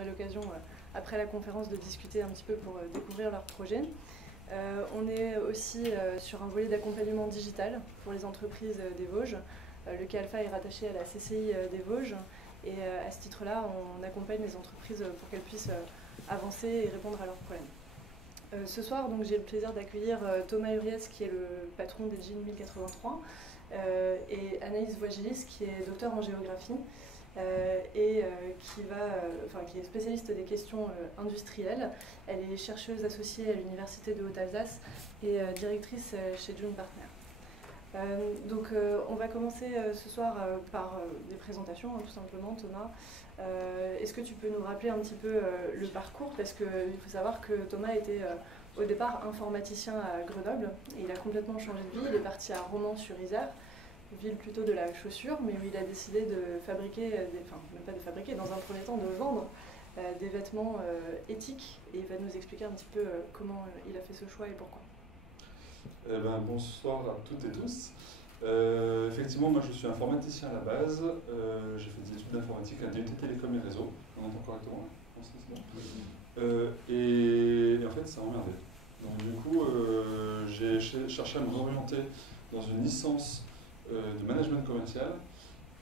aurai l'occasion, après la conférence, de discuter un petit peu pour découvrir leurs projets. On est aussi sur un volet d'accompagnement digital pour les entreprises des Vosges. Le K-Alpha est rattaché à la CCI des Vosges et à ce titre-là, on accompagne les entreprises pour qu'elles puissent avancer et répondre à leurs problèmes. Ce soir, donc, j'ai le plaisir d'accueillir Thomas Uriès, qui est le patron des Jeans 1083, et Anaïs Voigilis, qui est docteur en géographie et qui est spécialiste des questions industrielles. Elle est chercheuse associée à l'Université de Haute-Alsace et directrice chez June Partner. On va commencer ce soir par des présentations, tout simplement. Thomas, est-ce que tu peux nous rappeler un petit peu le parcours? Parce qu'il faut savoir que Thomas était au départ informaticien à Grenoble, et il a complètement changé de vie. Il est parti à Romans-sur-Isère, ville plutôt de la chaussure, mais où il a décidé de fabriquer, même pas de fabriquer, dans un premier temps de vendre des vêtements éthiques, et il va nous expliquer un petit peu comment il a fait ce choix et pourquoi. Bonsoir à toutes et tous. Effectivement, moi je suis informaticien à la base. J'ai fait des études d'informatique à DUT Télécom et Réseau. On entend correctement, et en fait, ça m'a emmerdé. Donc du coup, j'ai cherché à me réorienter dans une licence de management commercial,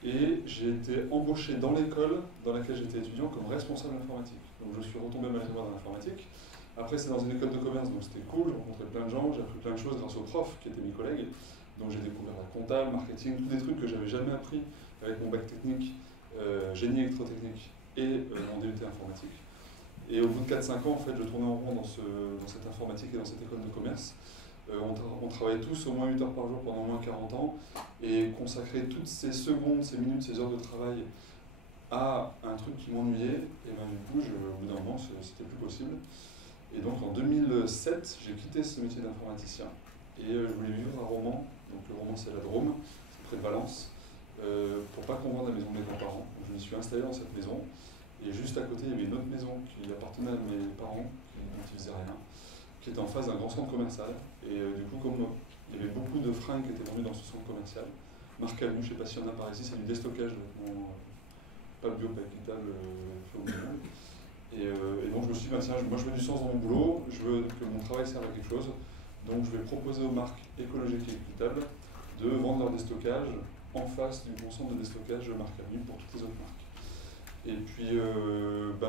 et j'ai été embauché dans l'école dans laquelle j'étais étudiant comme responsable informatique. Donc je suis retombé maladroit dans l'informatique. Après, c'est dans une école de commerce, donc c'était cool, j'ai rencontré plein de gens, j'ai appris plein de choses grâce aux profs qui étaient mes collègues. Donc j'ai découvert la compta, le marketing, tous des trucs que j'avais jamais appris avec mon bac technique, génie électrotechnique et mon DUT informatique. Et au bout de 4-5 ans, en fait, je tournais en rond dans cette informatique et dans cette école de commerce. On travaillait tous au moins 8 heures par jour pendant au moins 40 ans, et consacrer toutes ces secondes, ces minutes, ces heures de travail à un truc qui m'ennuyait, et ben du coup, au bout d'un moment, c'était plus possible. Et donc en 2007, j'ai quitté ce métier d'informaticien, et je voulais vivre à Romans. Donc le Romans, c'est la Drôme, c'est près de Valence, pour pas qu'on vende la maison de mes grands-parents. Donc je me suis installé dans cette maison, et juste à côté, il y avait une autre maison qui appartenait à mes parents, dont ils faisaient rien, qui était en face d'un grand centre commercial. Et du coup, comme il y avait beaucoup de fringues qui étaient vendues dans ce centre commercial, marque à nous, je ne sais pas s'il y en a par ici, c'est du déstockage de vêtements, pas bio, pas équitable, fait au milieu. Et donc je me suis dit, tiens, moi je veux du sens dans mon boulot, je veux que mon travail serve à quelque chose, donc je vais proposer aux marques écologiques et équitables de vendre leur déstockage en face du grand centre de déstockage marque à nous pour toutes les autres marques. Et puis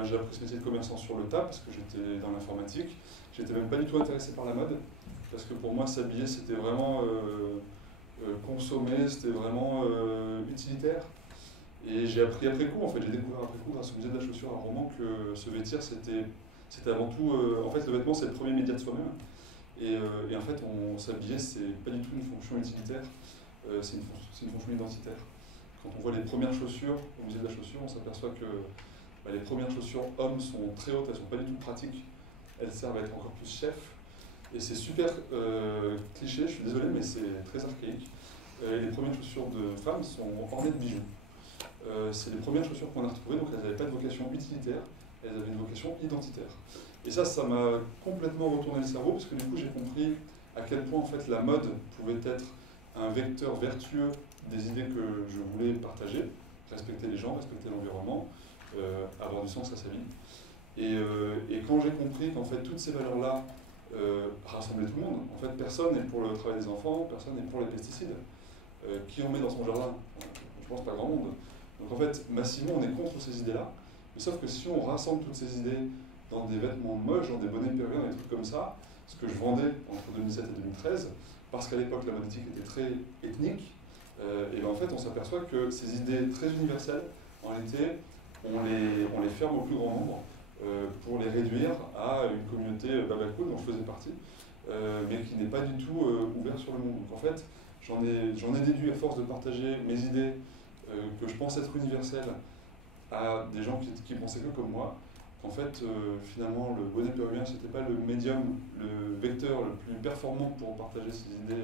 j'ai appris ce métier de commerçant sur le tas parce que j'étais dans l'informatique. J'étais même pas du tout intéressé par la mode, parce que pour moi s'habiller c'était vraiment consommer, c'était vraiment utilitaire. Et j'ai appris après coup, en fait, j'ai découvert après coup grâce au musée de la chaussure à Romans que se vêtir c'était avant tout, en fait le vêtement c'est le premier média de soi-même. Et en fait s'habiller c'est pas du tout une fonction utilitaire, c'est une fonction identitaire. Quand on voit les premières chaussures au musée de la chaussure, on s'aperçoit que les premières chaussures hommes sont très hautes, elles sont pas du tout pratiques, elles servent à être encore plus chef. Et c'est super cliché, je suis désolé, mais c'est très archaïque. Les premières chaussures de femmes sont ornées de bijoux. C'est les premières chaussures qu'on a retrouvées, donc elles n'avaient pas de vocation utilitaire, elles avaient une vocation identitaire. Et ça m'a complètement retourné le cerveau, parce que du coup j'ai compris à quel point en fait la mode pouvait être un vecteur vertueux des idées que je voulais partager, respecter les gens, respecter l'environnement, avoir du sens à sa vie. Et quand j'ai compris qu'en fait toutes ces valeurs-là rassemblaient tout le monde, en fait personne n'est pour le travail des enfants, personne n'est pour les pesticides. Qui en met dans son jardin? Je pense pas grand monde. Donc en fait, massivement, on est contre ces idées-là. Mais sauf que si on rassemble toutes ces idées dans des vêtements moches, dans des bonnets périens, des trucs comme ça, ce que je vendais entre 2007 et 2013, parce qu'à l'époque la mode éthique était très ethnique, et ben en fait on s'aperçoit que ces idées très universelles, en réalité, on les ferme au plus grand nombre pour les réduire à une communauté babacool dont je faisais partie, mais qui n'est pas du tout ouverte sur le monde. Donc en fait, j'en ai déduit à force de partager mes idées que je pense être universelles à des gens qui pensaient que comme moi, qu'en fait, finalement, le bonnet péruvien, c'était pas le médium, le vecteur le plus performant pour partager ces idées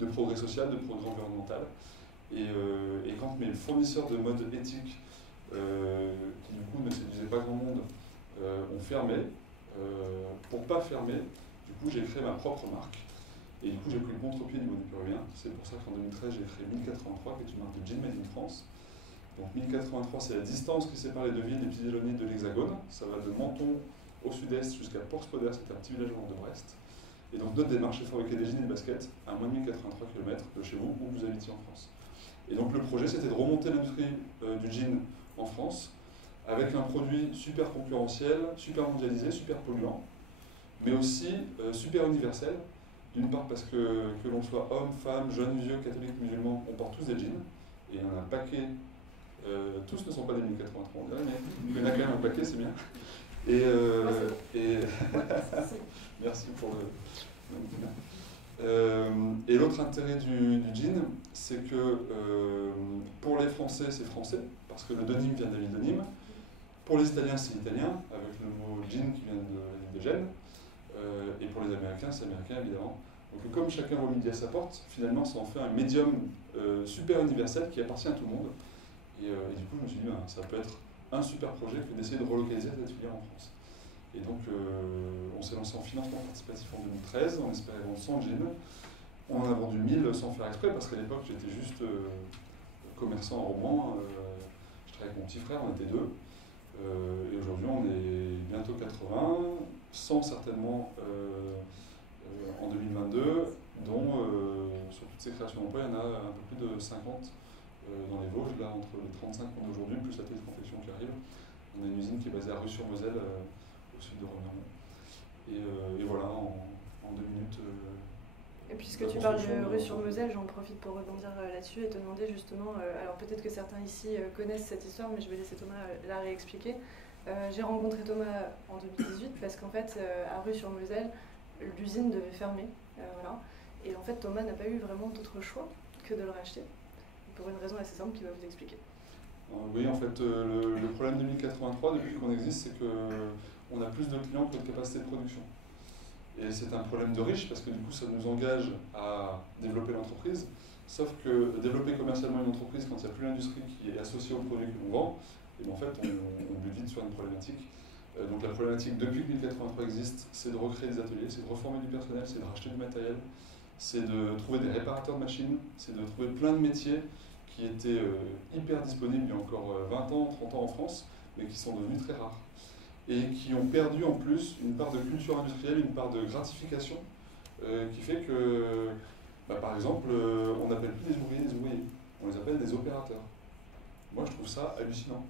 de progrès social, de progrès environnemental. Et quand mes fournisseurs de mode éthique, qui du coup ne séduisaient pas grand monde, ont fermé, pour pas fermer, du coup j'ai créé ma propre marque. Et du coup j'ai pris le contre-pied du bonnet péruvien. C'est pour ça qu'en 2013 j'ai créé 1083, qui est une marque de jeans made in France, Donc 1083, c'est la distance qui sépare les deux villes, les Pyrénées de l'Hexagone. Ça va de Menton au sud-est jusqu'à Port-Spoder, c'est un petit village au nord de Brest. Et donc notre démarche, c'est de fabriquer des jeans et des baskets à moins de 1083 km de chez vous, où vous habitiez en France. Et donc le projet, c'était de remonter l'industrie du jean en France, avec un produit super concurrentiel, super mondialisé, super polluant, mais aussi super universel. D'une part parce que l'on soit homme, femme, jeune, vieux, catholique, musulman, on porte tous des jeans, et il y en a un paquet. Tous ne sont pas des 1083, mais il y en a quand même un paquet, c'est bien. Merci pour le. Et l'autre intérêt du jean, c'est que pour les Français, c'est français, parce que le denim vient de la ville de Nîmes. Pour les Italiens, c'est italien, avec le mot jean qui vient de la ville de Gênes. Et pour les Américains, c'est américain, évidemment. Donc comme chacun voit midi à sa porte, finalement, ça en fait un médium super universel qui appartient à tout le monde. Et du coup, je me suis dit, ben, ça peut être un super projet que d'essayer de relocaliser cette filière en France. Et donc, on s'est lancé en financement participatif en 2013, on espérait vendre 100 jeans. On en a vendu 1000 sans faire exprès, parce qu'à l'époque, j'étais juste commerçant en Rouen. Je travaillais avec mon petit frère, on était deux. Et aujourd'hui, on est bientôt 80, 100 certainement en 2022, dont sur toutes ces créations d'emplois, il y en a un peu plus de 50 dans les Vosges, là, entre les 35 qu'on a aujourd'hui, plus l'atelier de confection qui arrive. On a une usine qui est basée à Rue-sur-Moselle, au sud de Remiremont. Et voilà, en 2 minutes. Et puisque tu parles de Rue-sur-Moselle, j'en profite pour rebondir là-dessus et te demander justement, alors peut-être que certains ici connaissent cette histoire, mais je vais laisser Thomas la réexpliquer. J'ai rencontré Thomas en 2018 parce qu'en fait, à Rue-sur-Moselle, l'usine devait fermer. Voilà. Et en fait, Thomas n'a pas eu vraiment d'autre choix que de le racheter, pour une raison assez simple qu'il va vous expliquer. Oui, en fait, le problème de 1083, depuis qu'on existe, c'est qu'on a plus de clients que de capacité de production. Et c'est un problème de riche parce que du coup, ça nous engage à développer l'entreprise. Sauf que développer commercialement une entreprise quand il n'y a plus l'industrie qui est associée au produit que l'on vend, et en fait, on bute vite sur une problématique. Donc la problématique, depuis que 1083 existe, c'est de recréer des ateliers, c'est de reformer du personnel, c'est de racheter du matériel, c'est de trouver des réparateurs de machines, c'est de trouver plein de métiers qui étaient hyper disponibles il y a encore 20 ans, 30 ans en France, mais qui sont devenus très rares. Et qui ont perdu en plus une part de culture industrielle, une part de gratification, qui fait que, par exemple, on n'appelle plus des ouvriers, on les appelle des opérateurs. Moi, je trouve ça hallucinant.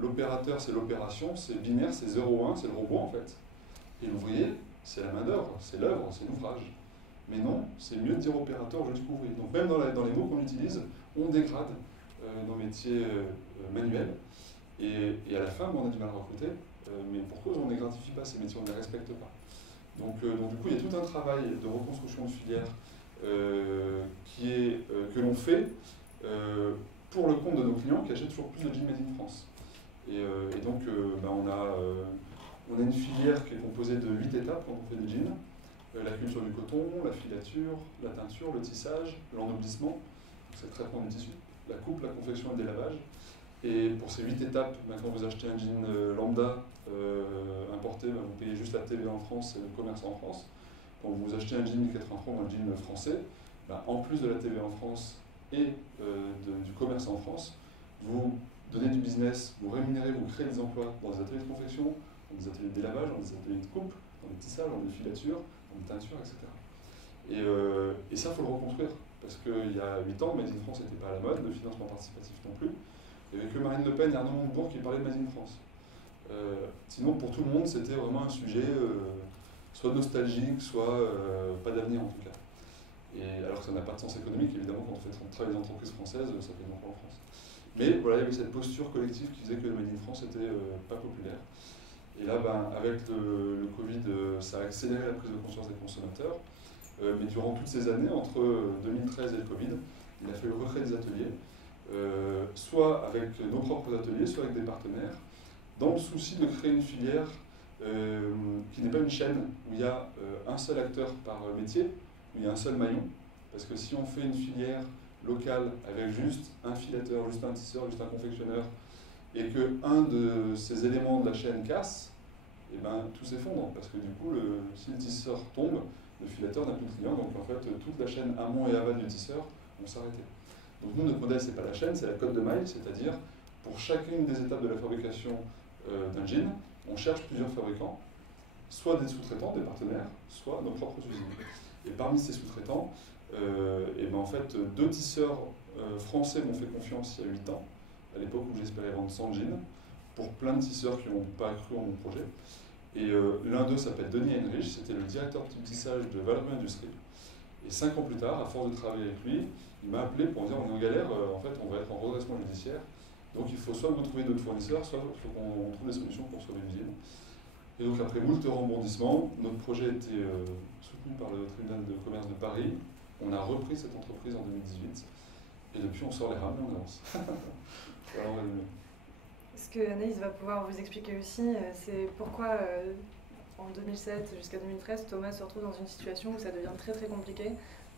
L'opérateur, c'est l'opération, c'est binaire, c'est 0-1, c'est le robot en fait. Et l'ouvrier, c'est la main-d'œuvre, c'est l'œuvre, c'est l'ouvrage. Mais non, c'est mieux de dire opérateur jusqu'à ouvrier. Donc même dans les mots qu'on utilise, on dégrade nos métiers manuels. Et à la fin, on a du mal à recruter, mais pour cause, on ne les gratifie pas, ces métiers, on ne les respecte pas. Donc du coup, il y a tout un travail de reconstruction de filière que l'on fait pour le compte de nos clients qui achètent toujours plus de jeans made in France. Et donc, on a une filière qui est composée de 8 étapes quand on fait des jeans. La culture du coton, la filature, la teinture, le tissage, l'ennoblissement, c'est le traitement du tissu, la coupe, la confection et le délavage. Et pour ces 8 étapes, quand vous achetez un jean lambda importé, vous payez juste la TVA en France et le commerce en France. Quand vous achetez un jean 1083 ou un jean français, en plus de la TVA en France et du commerce en France, vous donnez du business, vous rémunérez, vous créez des emplois dans des ateliers de confection, dans des ateliers de délavage, dans des ateliers de coupe, dans des tissages, dans des filatures, dans des teintures, etc. Et ça, il faut le reconstruire. Parce qu'il y a 8 ans, Made in France n'était pas à la mode, le financement participatif non plus. Il n'y avait que Marine Le Pen et Arnaud Montebourg qui parlaient de Made in France. Sinon, pour tout le monde, c'était vraiment un sujet soit nostalgique, soit pas d'avenir en tout cas. Et alors que ça n'a pas de sens économique, évidemment, quand on fait travailler des entreprises françaises, ça fait longtemps en France. Mais voilà, il y avait cette posture collective qui disait que le Made in France n'était pas populaire. Et là, avec le Covid, ça a accéléré la prise de conscience des consommateurs. Mais durant toutes ces années, entre 2013 et le Covid, il a fallu recréer des ateliers, soit avec nos propres ateliers, soit avec des partenaires, dans le souci de créer une filière qui n'est pas une chaîne où il y a un seul acteur par métier, où il y a un seul maillon. Parce que si on fait une filière locale avec juste un filateur, juste un tisseur, juste un confectionneur, et qu'un de ces éléments de la chaîne casse, et tout s'effondre. Parce que du coup, si le tisseur tombe, le filateur n'a plus de client, donc en fait, toute la chaîne amont et aval du tisseur vont s'arrêter. Donc nous, notre modèle, c'est pas la chaîne, c'est la cote de maille, c'est-à-dire pour chacune des étapes de la fabrication d'un jean, on cherche plusieurs fabricants, soit des sous-traitants, des partenaires, soit nos propres usines. Et parmi ces sous-traitants, et ben en fait, 2 tisseurs français m'ont fait confiance il y a 8 ans, à l'époque où j'espérais vendre 100 jeans, pour plein de tisseurs qui n'ont pas cru en mon projet. Et l'un d'eux s'appelle Denis Heinrich, c'était le directeur de tissage de Valeroy Industries. Et 5 ans plus tard, à force de travailler avec lui, il m'a appelé pour me dire on est en galère, en fait on va être en redressement judiciaire, donc il faut soit vous trouver d'autres fournisseurs, soit il faut qu'on trouve des solutions pour sauver l'usine. Et donc après moult rebondissements, notre projet a été soutenu par le tribunal de commerce de Paris, on a repris cette entreprise en 2018, et depuis on sort les rames et on avance. Voilà en résumé. Ce que Anaïs va pouvoir vous expliquer aussi, c'est pourquoi en 2007 jusqu'à 2013, Thomas se retrouve dans une situation où ça devient très très compliqué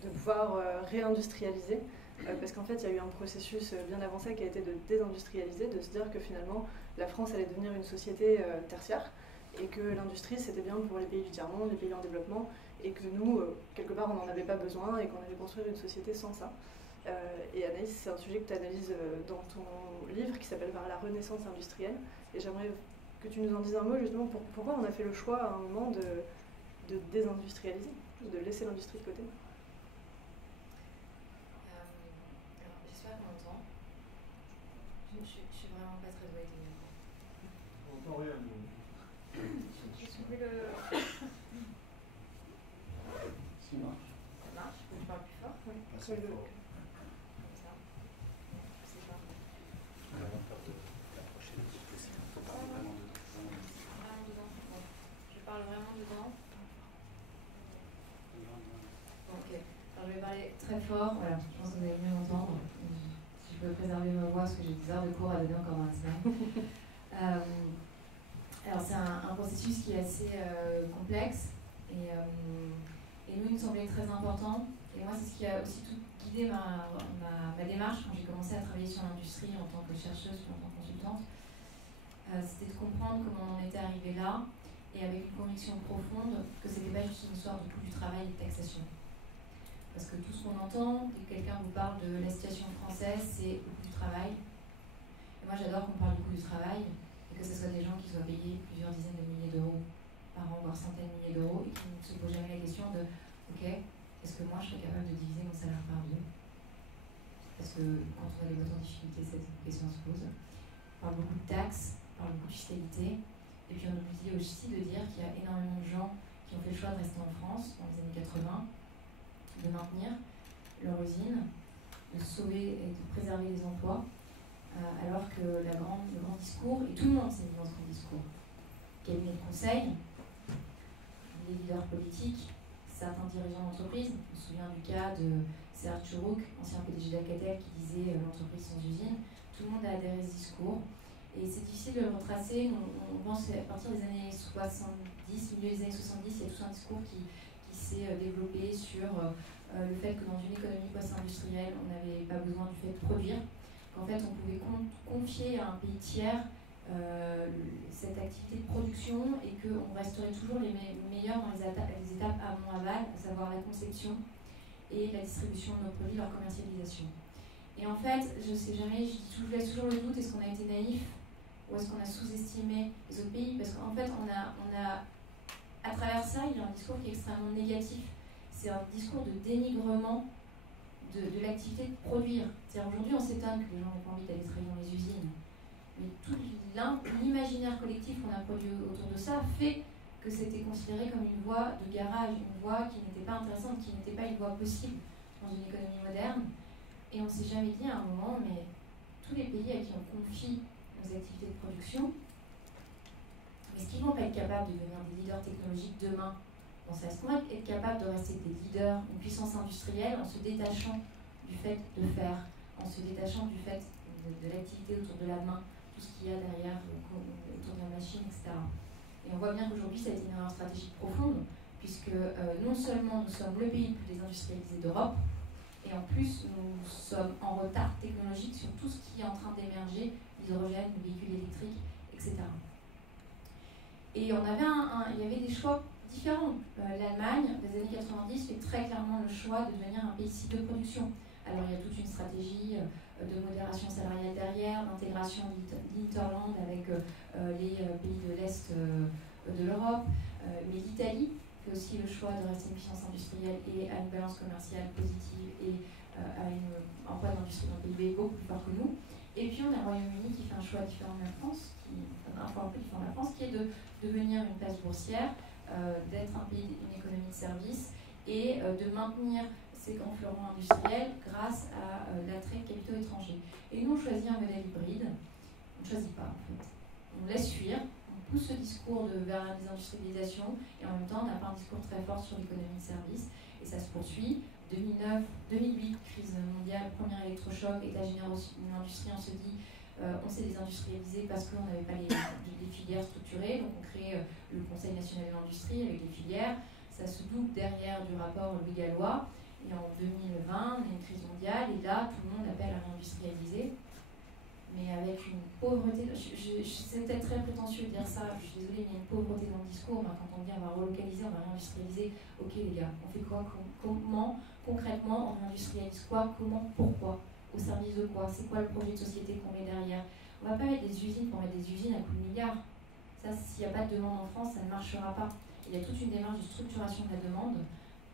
de pouvoir réindustrialiser. Parce qu'en fait, il y a eu un processus bien avancé qui a été de désindustrialiser, de se dire que finalement, la France allait devenir une société tertiaire et que l'industrie, c'était bien pour les pays du tiers-monde, les pays en développement, et que nous, quelque part, on n'en avait pas besoin et qu'on allait construire une société sans ça. Et Anaïs, c'est un sujet que tu analyses dans ton livre qui s'appelle Vers la renaissance industrielle. Et j'aimerais que tu nous en dises un mot justement pourquoi on a fait le choix à un moment de désindustrialiser, de laisser l'industrie de côté. Alors, j'espère qu'on m'entend. Je suis vraiment pas très douée de micro. On n'entend rien, nous. J'ai soulevé le. Ça marche. Ça marche? Faut que je parle plus fort? Oui, Pas si fort. Comme ça. Je sais pas. On a peur de l'approcher le plus possible. Il faut parler vraiment dedans. Vraiment dedans. Bon. Je parle vraiment dedans. Bon, ok. Alors, je vais parler très fort. Voilà. Je pense que vous allez mieux m'entendre. Si je peux préserver ma voix, parce que j'ai des heures de cours à donner encore dans la semaine. Alors, c'est un processus qui est assez complexe. Et nous, il nous semblait très important. Et moi, c'est ce qui a aussi tout guidé ma démarche quand j'ai commencé à travailler sur l'industrie en tant que chercheuse puis en tant que consultante. C'était de comprendre comment on en était arrivé là et avec une conviction profonde que c'était pas juste une histoire de coût du travail et de taxation. Parce que tout ce qu'on entend, dès que quelqu'un vous parle de la situation française, c'est le coût du travail. Et moi, j'adore qu'on parle du coût du travail et que ce soit des gens qui soient payés plusieurs dizaines de milliers d'euros par an, voire centaines de milliers d'euros, et qui ne se posent jamais la question de ok, est-ce que moi je serais capable de diviser mon salaire par 2? Parce que quand on a des boîtes en difficulté, cette question se pose. On parle beaucoup de taxes, on parle beaucoup de fiscalité, et puis on oublie aussi de dire qu'il y a énormément de gens qui ont fait le choix de rester en France dans les années 80, de maintenir leur usine, de sauver et de préserver les emplois, alors que le grand discours, et tout le monde s'est mis dans ce grand discours, cabinet de conseil, les leaders politiques, certains dirigeants d'entreprise. Je me souviens du cas de Serge Chourouk, ancien PDG d'Alcatel, qui disait l'entreprise sans usine. Tout le monde a adhéré à ce discours. Et c'est difficile de le retracer. On pense à partir des années 70, milieu des années 70, il y a tout un discours qui s'est développé sur le fait que dans une économie post-industrielle, on n'avait pas besoin du fait de produire, qu'en fait on pouvait confier à un pays tiers cette activité de production et qu'on resterait toujours les meilleurs dans les étapes amont-aval, à savoir la conception et la distribution de nos produits, leur commercialisation. Et en fait, je sais jamais, je laisse toujours le doute, est-ce qu'on a été naïf ou est-ce qu'on a sous-estimé les autres pays? Parce qu'en fait, on a, à travers ça, il y a un discours qui est extrêmement négatif. C'est un discours de dénigrement de l'activité de produire. C'est-à-dire aujourd'hui, on s'étonne que les gens n'ont pas envie d'aller travailler dans les usines. Mais tout l'imaginaire collectif qu'on a produit autour de ça fait que c'était considéré comme une voie de garage, une voie qui n'était pas intéressante, qui n'était pas une voie possible dans une économie moderne. Et on ne s'est jamais dit à un moment, mais tous les pays à qui on confie nos activités de production, est-ce qu'ils ne vont pas être capables de devenir des leaders technologiques demain? Est-ce qu'on va être capable de rester des leaders, une puissance industrielle, en se détachant du fait de faire, en se détachant du fait de l'activité autour de la main, tout ce qu'il y a derrière, autour de la machine, etc. Et on voit bien qu'aujourd'hui, ça a été une erreur stratégique profonde, puisque non seulement nous sommes le pays le plus désindustrialisé d'Europe, et en plus, nous sommes en retard technologique sur tout ce qui est en train d'émerger, l'hydrogène, le véhicule électrique, etc. Et on avait il y avait des choix différents. L'Allemagne, des années 90, fait très clairement le choix de devenir un pays site de production, Alors il y a toute une stratégie de modération salariale derrière, d'intégration d'Interland avec les pays de l'Est de l'Europe, mais l'Italie fait aussi le choix de rester une puissance industrielle et à une balance commerciale positive et à un poids d'industrie dans le PIB beaucoup plus fort que nous. Et puis on a le Royaume-Uni qui fait un choix différent de la France, un choix un peu différent de la France, qui est de devenir une place boursière, d'être un pays, une économie de services et de maintenir ses grands fleurons industriels grâce à l'attrait de capitaux étrangers. Et nous on choisit un modèle hybride, on ne choisit pas en fait. On laisse fuir, on pousse ce discours vers la désindustrialisation et en même temps on n'a pas un discours très fort sur l'économie de services et ça se poursuit. 2009, 2008, crise mondiale, premier électrochoc, état général d'une industrie, on se dit on s'est désindustrialisé parce qu'on n'avait pas les filières structurées, donc on crée le Conseil national de l'industrie avec les filières, ça se double derrière du rapport Louis Gallois, et en 2020, on a une crise mondiale, et là, tout le monde appelle à réindustrialiser, mais avec une pauvreté, c'est peut-être très prétentieux de dire ça, je suis désolée, mais il y a une pauvreté dans le discours, quand on dit on va relocaliser, on va réindustrialiser, ok les gars, on fait quoi, comment, concrètement, on réindustrialise quoi, comment, pourquoi, au service de quoi, c'est quoi le projet de société qu'on met derrière. On ne va pas mettre des usines pour mettre des usines à coups de milliards. Ça, s'il n'y a pas de demande en France, ça ne marchera pas. Il y a toute une démarche de structuration de la demande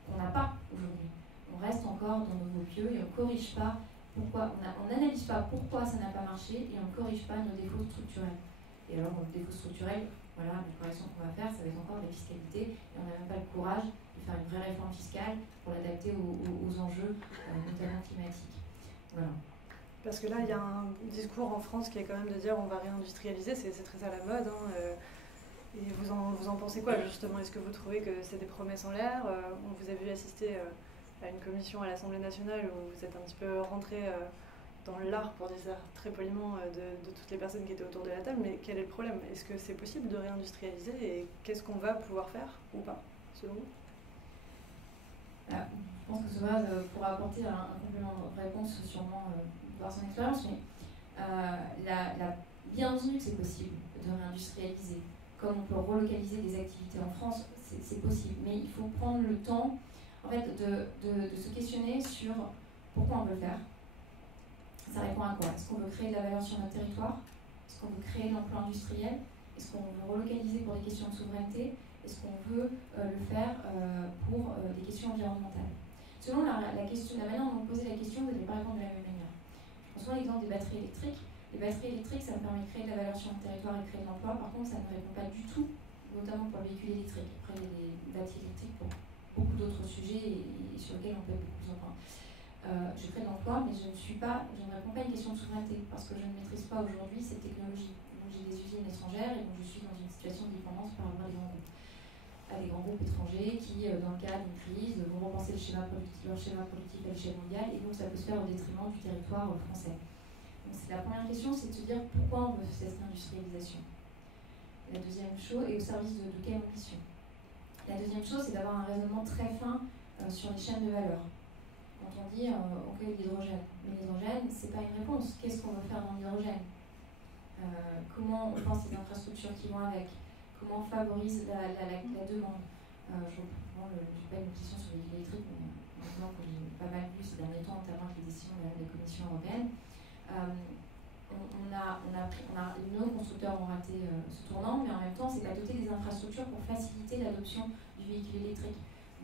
qu'on n'a pas aujourd'hui. On reste encore dans nos pieux et on ne corrige pas pourquoi, on n'analyse pas pourquoi ça n'a pas marché et on ne corrige pas nos défauts structurels. Et alors, nos défauts structurels, voilà, les corrections qu'on va faire, ça va être encore de la fiscalité et on n'a même pas le courage de faire une vraie réforme fiscale pour l'adapter aux enjeux, notamment climatiques. Voilà. Parce que là, il y a un discours en France qui est quand même de dire on va réindustrialiser, c'est très à la mode. Et vous en pensez quoi justement? Est-ce que vous trouvez que c'est des promesses en l'air? On vous a vu assister à une commission à l'Assemblée nationale où vous êtes un petit peu rentré dans l'art, pour dire ça très poliment, de toutes les personnes qui étaient autour de la table. Mais quel est le problème? Est-ce que c'est possible de réindustrialiser et qu'est-ce qu'on va pouvoir faire ou pas, selon vous? Je pense que Sauvage pourra apporter un complément de réponse sûrement par son expérience, mais bien entendu que c'est possible de réindustrialiser. Comme on peut relocaliser des activités en France, c'est possible. Mais il faut prendre le temps en fait, de se questionner sur pourquoi on veut le faire. Ça répond à quoi? Est-ce qu'on veut créer de la valeur sur notre territoire? Est-ce qu'on veut créer de l'emploi industriel? Est-ce qu'on veut relocaliser pour des questions de souveraineté? Est-ce qu'on veut le faire pour des questions environnementales? Selon la manière dont vous posez la question, vous n'allez pas répondre de la même manière. Je prends souvent l'exemple des batteries électriques. Les batteries électriques, ça me permet de créer de la valeur sur le territoire et de créer de l'emploi. Par contre, ça ne répond pas du tout, notamment pour le véhicule électrique. Après, il y a des batteries électriques pour beaucoup d'autres sujets et sur lesquels on peut être beaucoup plus en point. Je crée de l'emploi, mais je ne réponds pas à une question de souveraineté parce que je ne maîtrise pas aujourd'hui cette technologie. Donc, j'ai des usines étrangères et donc je suis dans une situation de dépendance par rapport à des grands groupes étrangers qui, dans le cadre d'une crise, vont repenser leur schéma politique à l'échelle mondiale et donc ça peut se faire au détriment du territoire français. Donc c'est la première question, c'est de se dire pourquoi on veut cette industrialisation. La deuxième chose, et au service de quelle ambition. La deuxième chose, c'est d'avoir un raisonnement très fin sur les chaînes de valeur. Quand on dit on cueille de l'hydrogène, mais l'hydrogène, c'est pas une réponse. Qu'est-ce qu'on veut faire dans l'hydrogène? Comment on pense les infrastructures qui vont avec? Comment on favorise la demande? Je reprends une question sur les véhicules électriques, mais maintenant que j'ai pas mal vu ces derniers temps, notamment avec les décisions de la Commission européenne. Nos constructeurs ont raté ce tournant, mais en même temps, c'est pas doter des infrastructures pour faciliter l'adoption du véhicule électrique.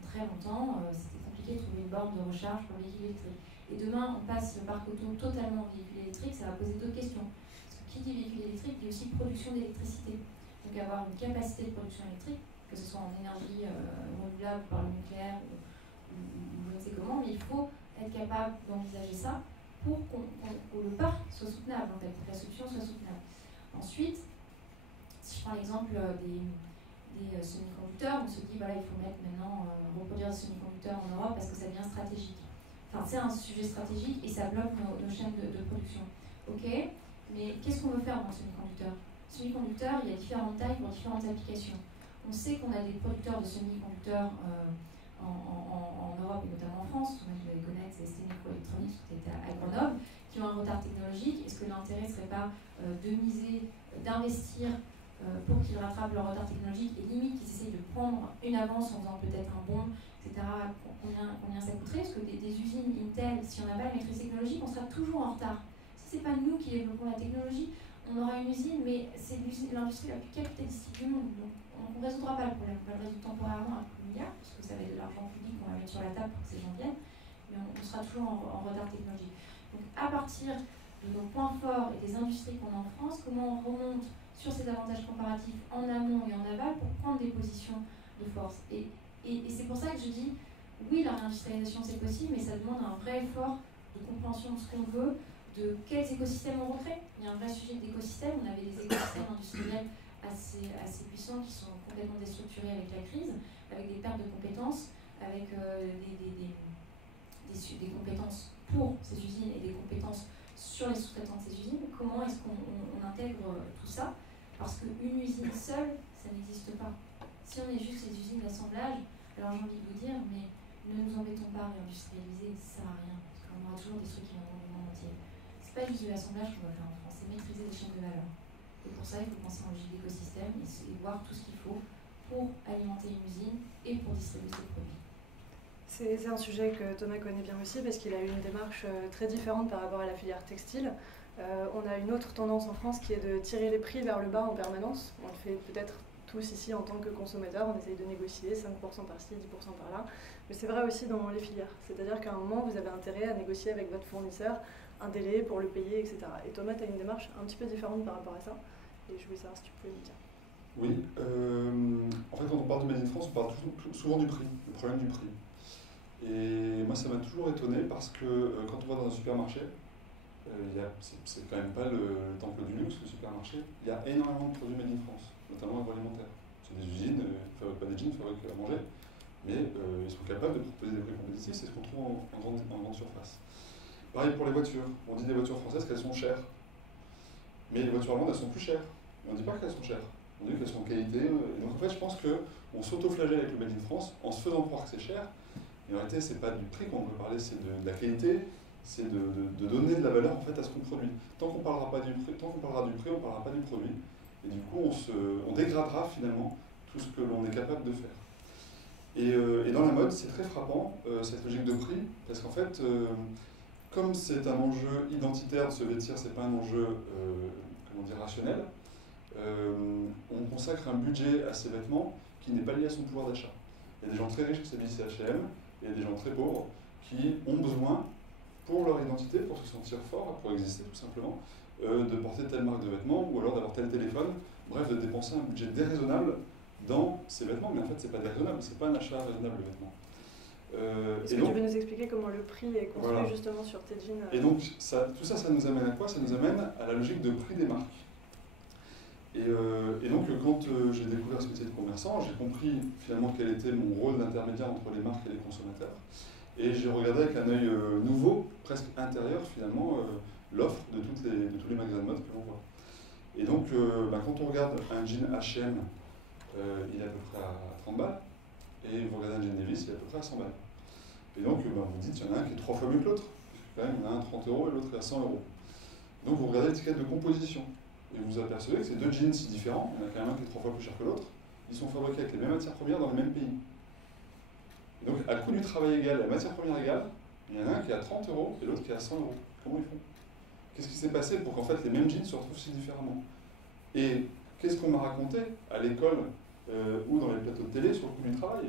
Très longtemps, c'était compliqué de trouver une borne de recharge pour le véhicule électrique. Et demain, on passe le parc auto totalement au véhicule électrique, ça va poser d'autres questions. Parce que qui dit véhicule électrique dit aussi production d'électricité. Donc avoir une capacité de production électrique, que ce soit en énergie renouvelable par le nucléaire ou je ne sais comment, mais il faut être capable d'envisager ça pour que le parc soit soutenable, en fait, que la solution soit soutenable. Ensuite, si je prends l'exemple des semi-conducteurs, on se dit, voilà, il faut mettre maintenant, reproduire des semi-conducteurs en Europe parce que ça devient stratégique. Enfin, c'est un sujet stratégique et ça bloque nos chaînes de production. Ok, mais qu'est-ce qu'on veut faire dans le semi-conducteur? Semi-conducteurs, il y a différentes tailles pour différentes applications. On sait qu'on a des producteurs de semi-conducteurs en Europe et notamment en France, on va les connaître, c'est ST Microelectronics qui était à Grenoble, qui ont un retard technologique. Est-ce que l'intérêt ne serait pas de miser, d'investir pour qu'ils rattrapent leur retard technologique et limite qu'ils essayent de prendre une avance en faisant peut-être un bond, etc. Combien ça coûterait? Parce que des usines Intel, si on n'a pas la maîtrise technologique, on sera toujours en retard. Si ce n'est pas nous qui développons la technologie, on aura une usine, mais c'est l'industrie la plus capitalistique du monde. Donc on ne résoudra pas le problème. On va le résoudre temporairement à 1 milliard, parce que ça va être de l'argent public qu'on va mettre sur la table pour que ces gens viennent, mais on sera toujours en retard technologique. Donc à partir de nos points forts et des industries qu'on a en France, comment on remonte sur ces avantages comparatifs en amont et en aval pour prendre des positions de force. Et c'est pour ça que je dis, oui, la réindustrialisation c'est possible, mais ça demande un vrai effort de compréhension de ce qu'on veut, de quels écosystèmes on crée. Il y a un vrai sujet d'écosystème. On avait des écosystèmes industriels assez puissants qui sont complètement déstructurés avec la crise, avec des pertes de compétences, avec des compétences pour ces usines et des compétences sur les sous-traitants de ces usines. Comment est-ce qu'on intègre tout ça? Parce qu'une usine seule, ça n'existe pas. Si on est juste les usines d'assemblage, alors j'ai envie de vous dire, mais ne nous embêtons pas à réindustrialiser, ça sert à rien. Parce qu'on aura toujours des trucs qui vont dans le monde entier. C'est pas juste de l'assemblage qu'on va faire en France, c'est maîtriser les chaînes de valeur. Et pour ça, il faut penser en logique d'écosystème et voir tout ce qu'il faut pour alimenter une usine et pour distribuer ses produits. C'est un sujet que Thomas connaît bien aussi parce qu'il a eu une démarche très différente par rapport à la filière textile. On a une autre tendance en France qui est de tirer les prix vers le bas en permanence. On le fait peut-être tous ici en tant que consommateurs, on essaye de négocier 5% par-ci, 10% par-là. Mais c'est vrai aussi dans les filières. C'est-à-dire qu'à un moment, vous avez intérêt à négocier avec votre fournisseur un délai pour le payer, etc. Et Thomas, tu as une démarche un petit peu différente par rapport à ça. Et je voulais savoir si tu pouvais me dire. Oui, en fait quand on parle de Made in France, on parle souvent du prix, le problème du prix. Et moi ça m'a toujours étonné parce que quand on va dans un supermarché, c'est quand même pas le temple du luxe, le supermarché, il y a énormément de produits Made in France, notamment agroalimentaires. C'est des usines, ils ne fabriquent pas des jeans, ils fabriquent à manger, mais ils sont capables de proposer des prix compétitifs, c'est ce qu'on trouve en grande surface. Pareil pour les voitures, on dit des voitures françaises qu'elles sont chères, mais les voitures allemandes elles sont plus chères. Mais on ne dit pas qu'elles sont chères, on dit qu'elles sont en qualité. Et donc en fait je pense qu'on s'auto-flagelle avec le Made in France en se faisant croire que c'est cher. Et en réalité, ce n'est pas du prix qu'on veut parler, c'est de la qualité, c'est de donner de la valeur en fait, à ce qu'on produit. Tant qu'on parlera pas du prix, on ne parlera pas du produit. Et du coup, on dégradera finalement tout ce que l'on est capable de faire. Et dans la mode, c'est très frappant, cette logique de prix, parce qu'en fait, comme c'est un enjeu identitaire de se vêtir, ce n'est pas un enjeu rationnel, on consacre un budget à ces vêtements qui n'est pas lié à son pouvoir d'achat. Il y a des gens très riches qui s'habillent chez H&M, et il y a des gens très pauvres qui ont besoin, pour leur identité, pour se sentir fort, pour exister tout simplement, de porter telle marque de vêtements, ou alors d'avoir tel téléphone, bref, de dépenser un budget déraisonnable dans ces vêtements, mais en fait c'est pas déraisonnable, c'est pas un achat raisonnable le vêtement. Est-ce que tu peux nous expliquer comment le prix est construit voilà. Justement sur tes jeans Et donc tout ça, ça nous amène à quoi? Ça nous amène à la logique de prix des marques. Et donc quand j'ai découvert ce métier de commerçant, j'ai compris finalement quel était mon rôle d'intermédiaire entre les marques et les consommateurs. Et j'ai regardé avec un œil nouveau, presque intérieur finalement, l'offre de tous les magasins de mode que l'on voit. Et donc quand on regarde un jean H&M, il est à peu près à 30 balles, et vous regardez un jean Levi's, il est à peu près à 100 balles. Et donc vous dites, il y en a un qui est 3 fois mieux que l'autre, quand même, il y en a un à 30 € et l'autre est à 100 €. Donc vous regardez l'étiquette de composition. Et vous vous apercevez que ces deux jeans si différents, il y en a quand même un qui est 3 fois plus cher que l'autre, ils sont fabriqués avec les mêmes matières premières dans le même pays. Et donc, à coût du travail égal, la matière première égale, il y en a un qui est à 30 € et l'autre qui est à 100 €. Comment ils font? Qu'est-ce qui s'est passé pour qu'en fait les mêmes jeans se retrouvent si différemment? Et qu'est-ce qu'on m'a raconté à l'école ou dans les plateaux de télé sur le coût du travail?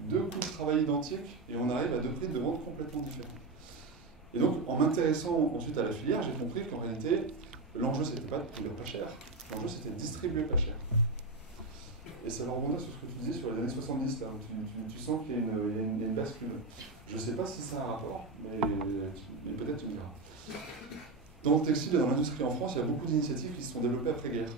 Deux coûts de travail identiques et on arrive à deux prix de vente complètement différents. Et donc, en m'intéressant ensuite à la filière, j'ai compris qu'en réalité, l'enjeu, c'était pas de produire pas cher, l'enjeu, c'était de distribuer pas cher. Et ça va rebondir sur ce que tu disais sur les années 70, là, où tu sens qu'il y a une bascule. Je ne sais pas si ça a un rapport, mais peut-être tu me diras. Dans le textile et dans l'industrie en France, il y a beaucoup d'initiatives qui se sont développées après-guerre.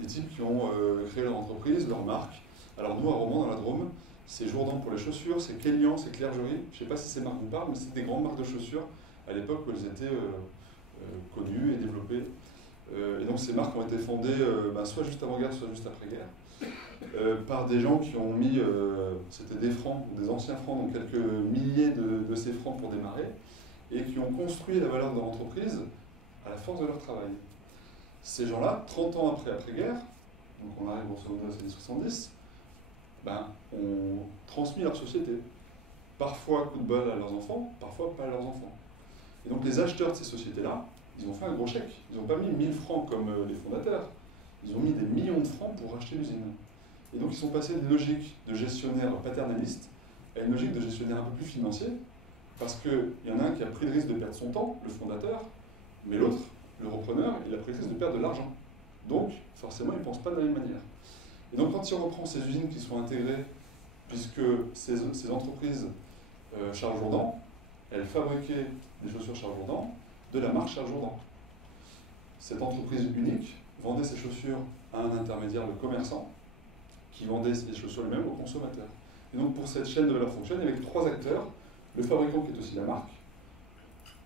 Des types qui ont créé leur entreprise, leur marque. Alors nous, à Romans, dans la Drôme, c'est Jourdan pour les chaussures, c'est Kélian, c'est Clergerie. Je ne sais pas si ces marques vous parlent, mais c'est des grandes marques de chaussures à l'époque où elles étaient connues et développées. Et donc ces marques ont été fondées soit juste avant-guerre, soit juste après-guerre, par des gens qui ont mis, c'était des francs, des anciens francs, donc quelques milliers de ces francs pour démarrer, et qui ont construit la valeur de leur entreprise à la force de leur travail. Ces gens-là, 30 ans après-guerre, donc on arrive grosso modo aux années 70, ben, ont transmis leur société. Parfois coup de bol à leurs enfants, parfois pas à leurs enfants. Et donc les acheteurs de ces sociétés-là, ils ont fait un gros chèque. Ils n'ont pas mis 1000 francs comme les fondateurs, ils ont mis des millions de francs pour racheter l'usine. Et donc ils sont passés d'une logique de gestionnaire paternaliste à une logique de gestionnaire un peu plus financier, parce qu'il y en a un qui a pris le risque de perdre son temps, le fondateur, mais l'autre, le repreneur, il a pris le risque de perdre de l'argent. Donc, forcément, il ne pense pas de la même manière. Et donc, quand il reprend ces usines qui sont intégrées, puisque ces entreprises, Charles Jourdan, elles fabriquaient des chaussures Charles Jourdan de la marque Charles Jourdan. Cette entreprise unique vendait ses chaussures à un intermédiaire, le commerçant, qui vendait ses chaussures lui-même aux consommateurs. Et donc, pour cette chaîne de valeur fonctionne, il y avait 3 acteurs, le fabricant qui est aussi la marque,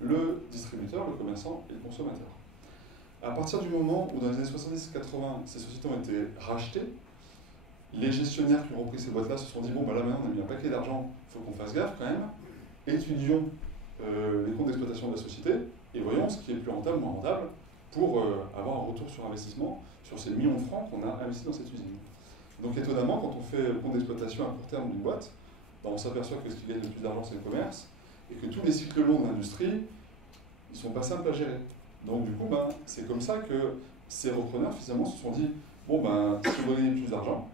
le distributeur, le commerçant et le consommateur. À partir du moment où dans les années 70-80, ces sociétés ont été rachetées, les gestionnaires qui ont repris ces boîtes-là se sont dit, bon, bah là maintenant on a mis un paquet d'argent, il faut qu'on fasse gaffe quand même, étudions les comptes d'exploitation de la société et voyons ce qui est plus rentable, moins rentable, pour avoir un retour sur investissement sur ces millions de francs qu'on a investis dans cette usine. Donc étonnamment, quand on fait le compte d'exploitation à court terme d'une boîte, bah, on s'aperçoit que ce qui gagne le plus d'argent c'est le commerce, et que tous les cycles longs de l'industrie, ils ne sont pas simples à gérer. Donc du coup, ben, c'est comme ça que ces repreneurs finalement se sont dit, bon ben, si on veut gagner plus d'argent,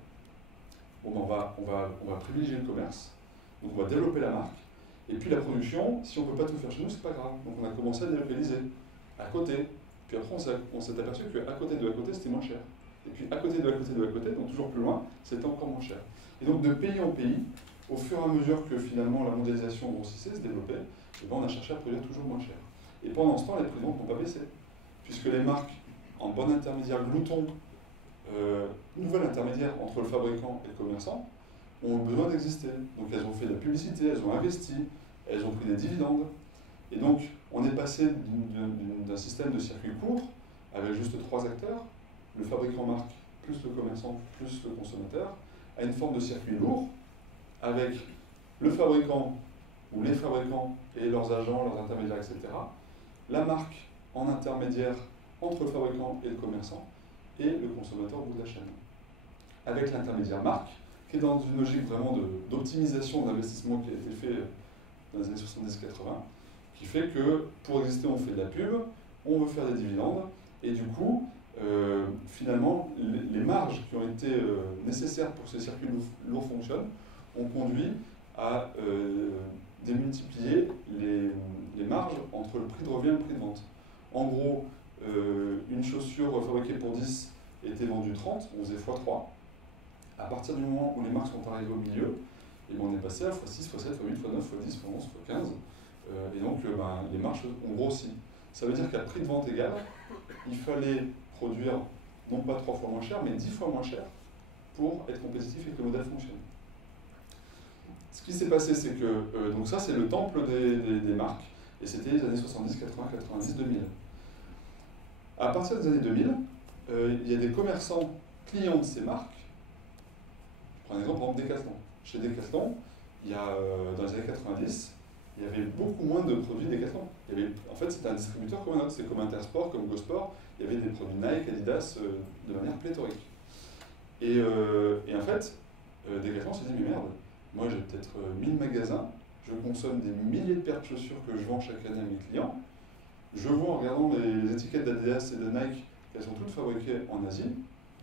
bon, ben, on va privilégier le commerce, donc on va développer la marque, et puis la production, si on ne peut pas tout faire chez nous, c'est pas grave. Donc on a commencé à délocaliser à côté, puis après on s'est aperçu qu'à côté de à côté, c'était moins cher. Et puis à côté de à côté de à côté, donc toujours plus loin, c'était encore moins cher. Et donc de pays en pays, au fur et à mesure que finalement la mondialisation grossissait, se développait, et ben on a cherché à produire toujours moins cher. Et pendant ce temps, les prix de vente n'ont pas baissé, puisque les marques en bon intermédiaire glouton, nouvel intermédiaire entre le fabricant et le commerçant, ont besoin d'exister. Donc elles ont fait de la publicité, elles ont investi, elles ont pris des dividendes. Et donc on est passé d'un système de circuit court, avec juste 3 acteurs, le fabricant marque, plus le commerçant, plus le consommateur, à une forme de circuit lourd, avec le fabricant ou les fabricants et leurs agents, leurs intermédiaires, etc. La marque en intermédiaire entre le fabricant et le commerçant, et le consommateur au bout de la chaîne. Avec l'intermédiaire marque, qui est dans une logique vraiment d'optimisation d'investissement qui a été fait dans les années 70-80, qui fait que pour exister, on fait de la pub, on veut faire des dividendes, et du coup, finalement, les marges qui ont été nécessaires pour que ce circuit lourd fonctionne ont conduit à démultiplier les marges entre le prix de revient et le prix de vente. En gros, une chaussure fabriquée pour 10 était vendue 30, on faisait x3. À partir du moment où les marques sont arrivées au milieu, et ben on est passé à x6, x7, x8, x9, x10, x11, x15. Et donc ben, les marges ont grossi. Ça veut dire qu'à prix de vente égal, il fallait produire non pas 3 fois moins cher, mais 10 fois moins cher pour être compétitif et que le modèle fonctionne. Ce qui s'est passé, c'est que, donc ça c'est le temple des marques, et c'était les années 70, 80, 90, 2000. À partir des années 2000, il y a des commerçants clients de ces marques. Je prends un exemple, par exemple Decathlon. Chez Decathlon, il y a, dans les années 90, il y avait beaucoup moins de produits Decathlon. En fait, c'était un distributeur comme un autre, c'est comme Intersport, comme GoSport, il y avait des produits Nike, Adidas, de manière pléthorique. Et en fait, Decathlon s'est dit, mais merde, moi j'ai peut-être 1000 magasins, je consomme des milliers de paires de chaussures que je vends chaque année à mes clients. Je vois en regardant les étiquettes d'Adidas et de Nike, qu'elles sont toutes fabriquées en Asie.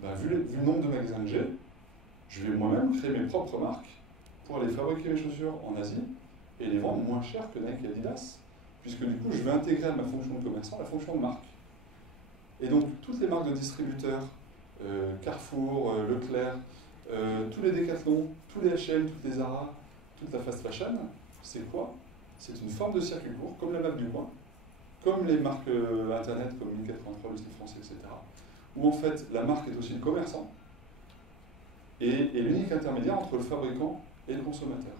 Ben, vu le nombre de magasins que j'ai, je vais moi-même créer mes propres marques pour aller fabriquer les chaussures en Asie et les vendre moins cher que Nike et Adidas, puisque du coup je vais intégrer à ma fonction de commerçant la fonction de marque. Et donc toutes les marques de distributeurs, Carrefour, Leclerc, tous les Decathlon, tous les HL, toutes les Zara, toute la fast fashion, c'est quoi? C'est une forme de circuit court, comme la map du coin, comme les marques internet comme 1083, le Style Français, etc. Où en fait la marque est aussi le commerçant et l'unique intermédiaire entre le fabricant et le consommateur.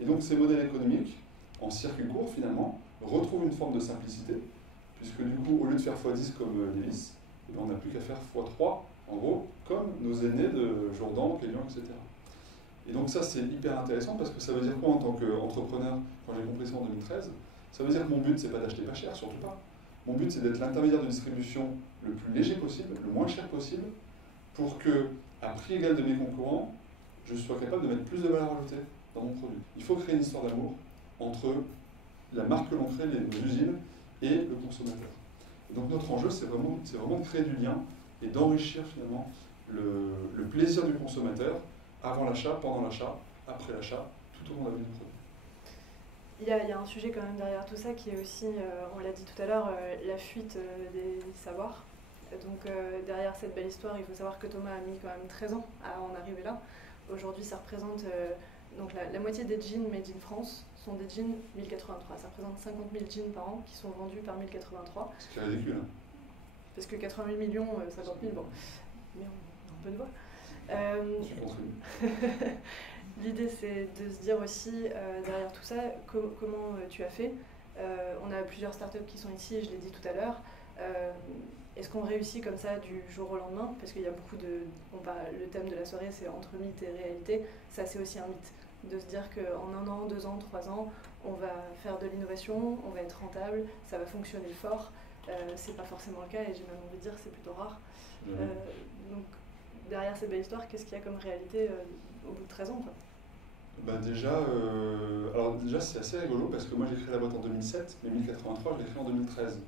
Et donc ces modèles économiques, en circuit court finalement, retrouvent une forme de simplicité, puisque du coup, au lieu de faire x10 comme Levi's, on n'a plus qu'à faire x3, en gros, comme nos aînés de Jourdan, Kélian, etc. Et donc ça, c'est hyper intéressant, parce que ça veut dire quoi en tant qu'entrepreneur, quand j'ai compris ça en 2013? Ça veut dire que mon but, c'est pas d'acheter pas cher, surtout pas. Mon but, c'est d'être l'intermédiaire de distribution le plus léger possible, le moins cher possible, pour que, à prix égal de mes concurrents, je sois capable de mettre plus de valeur ajoutée dans mon produit. Il faut créer une histoire d'amour entre la marque que l'on crée, les usines, et le consommateur. Et donc notre enjeu, c'est vraiment de créer du lien et d'enrichir finalement le plaisir du consommateur avant l'achat, pendant l'achat, après l'achat, tout au long de la vie du produit. Il y a un sujet quand même derrière tout ça qui est aussi, on l'a dit tout à l'heure, la fuite des savoirs. Donc derrière cette belle histoire, il faut savoir que Thomas a mis quand même 13 ans à en arriver là. Aujourd'hui, ça représente donc la moitié des jeans made in France sont des jeans 1083. Ça représente 50 000 jeans par an qui sont vendus par 1083. C'est ridicule. Hein. Parce que 88 millions, 50 000, bon, mais on peut le voir. Je contribue. L'idée, c'est de se dire aussi, derrière tout ça, comment tu as fait. On a plusieurs startups qui sont ici, je l'ai dit tout à l'heure. Est-ce qu'on réussit comme ça du jour au lendemain? Parce qu'il y a beaucoup de... le thème de la soirée, c'est entre mythe et réalité. Ça, c'est aussi un mythe. De se dire qu'en 1 an, 2 ans, 3 ans, on va faire de l'innovation, on va être rentable, ça va fonctionner fort. C'est pas forcément le cas, et j'ai même envie de dire c'est plutôt rare. Donc, derrière cette belle histoire, qu'est-ce qu'il y a comme réalité au bout de 13 ans, quoi? Bah déjà, c'est assez rigolo parce que moi j'ai créé la boîte en 2007, mais 1083 je l'ai créé en 2013.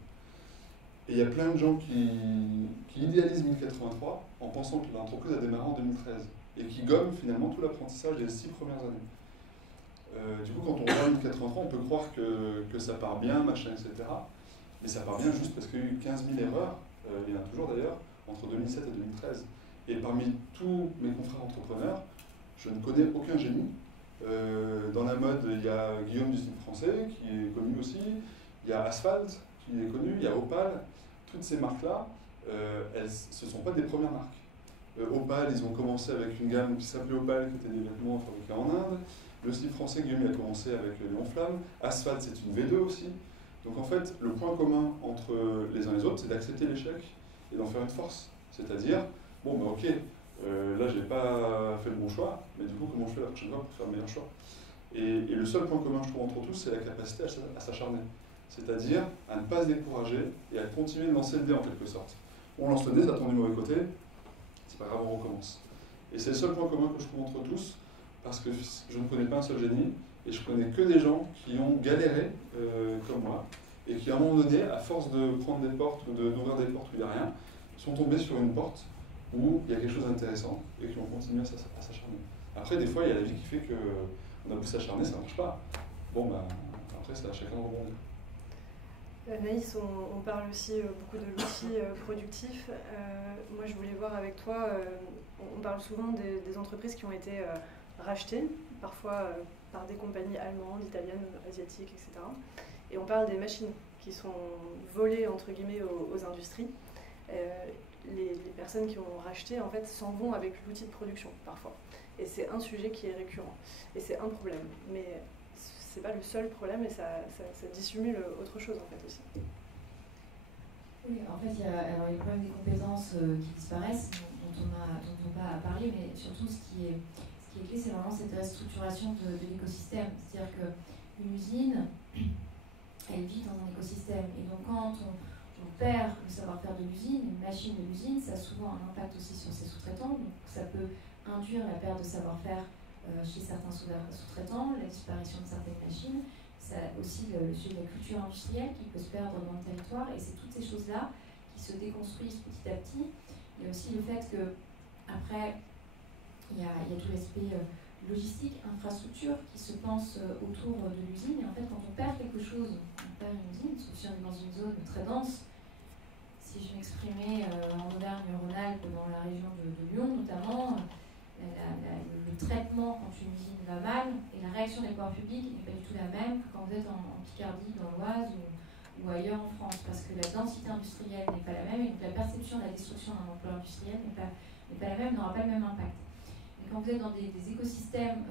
Et il y a plein de gens qui idéalisent 1083 en pensant que l'entreprise a démarré en 2013 et qui gomment finalement tout l'apprentissage des 6 premières années. Du coup, quand on regarde 1083, on peut croire que ça part bien, machin, etc. Mais ça part bien juste parce qu'il y a eu 15 000 erreurs, il y en a toujours d'ailleurs, entre 2007 et 2013. Et parmi tous mes confrères entrepreneurs, je ne connais aucun génie. Dans la mode, il y a Guillaume du Style Français, qui est connu aussi. Il y a Asphalt, qui est connu. Il y a Opal. Toutes ces marques-là, ce ne sont pas des premières marques. Opal, ils ont commencé avec une gamme qui s'appelait Opal, qui était des vêtements fabriqués en Inde. Le Style Français, Guillaume, il a commencé avec Léon Flamme. Asphalt, c'est une V2 aussi. Donc en fait, le point commun entre les uns et les autres, c'est d'accepter l'échec et d'en faire une force. C'est-à-dire, bon, bah ok, là, j'ai pas fait le bon choix, mais du coup, comment je fais la prochaine fois pour faire le meilleur choix? Et le seul point commun, je trouve, entre tous, c'est la capacité à s'acharner. C'est-à-dire à ne pas se décourager et à continuer de lancer le dé en quelque sorte. On lance le dé, ça tombe du mauvais côté, c'est pas grave, on recommence. Et c'est le seul point commun que je trouve entre tous, parce que je ne connais pas un seul génie, et je connais que des gens qui ont galéré comme moi, et qui à un moment donné, à force de prendre des portes ou d'ouvrir des portes où il n'y a rien, sont tombés sur une porte où il y a quelque chose d'intéressant et qui ont continué à s'acharner. Après, des fois, il y a la vie qui fait qu'on a pu s'acharner, ça ne marche pas. Bon, ben, après, c'est à chacun de rebondir. Anaïs, on parle aussi beaucoup de l'outil productif. Moi, je voulais voir avec toi, on parle souvent des entreprises qui ont été rachetées, parfois par des compagnies allemandes, italiennes, asiatiques, etc. Et on parle des machines qui sont volées, entre guillemets, aux industries. Les personnes qui ont racheté, en fait, s'en vont avec l'outil de production, parfois. Et c'est un sujet qui est récurrent. Et c'est un problème. Mais c'est pas le seul problème et ça dissimule autre chose, en fait, aussi. Oui, en fait, il y a le problème des compétences qui disparaissent, dont on a parlé, mais surtout, ce qui est clé, c'est vraiment cette restructuration de l'écosystème. C'est-à-dire qu'une usine, elle vit dans un écosystème. Et donc, quand on perd le savoir-faire de l'usine, une machine de l'usine, ça a souvent un impact aussi sur ses sous-traitants. Donc ça peut induire la perte de savoir-faire chez certains sous-traitants, la disparition de certaines machines. Ça a aussi le sujet de la culture industrielle qui peut se perdre dans le territoire. Et c'est toutes ces choses-là qui se déconstruisent petit à petit. Il y a aussi le fait que, après, il y a tout l'aspect logistique, infrastructure qui se pense autour de l'usine. Et en fait, quand on perd quelque chose, on perd une usine, sauf si on est dans une zone très dense. Si je m'exprimais en Auvergne-Rhône-Alpes, dans la région de Lyon notamment, le traitement quand une usine va mal et la réaction des pouvoirs publics n'est pas du tout la même que quand vous êtes en Picardie, dans l'Oise ou ailleurs en France, parce que la densité industrielle n'est pas la même et donc la perception de la destruction d'un emploi industriel n'est pas la même, n'aura pas le même impact. Et quand vous êtes dans des écosystèmes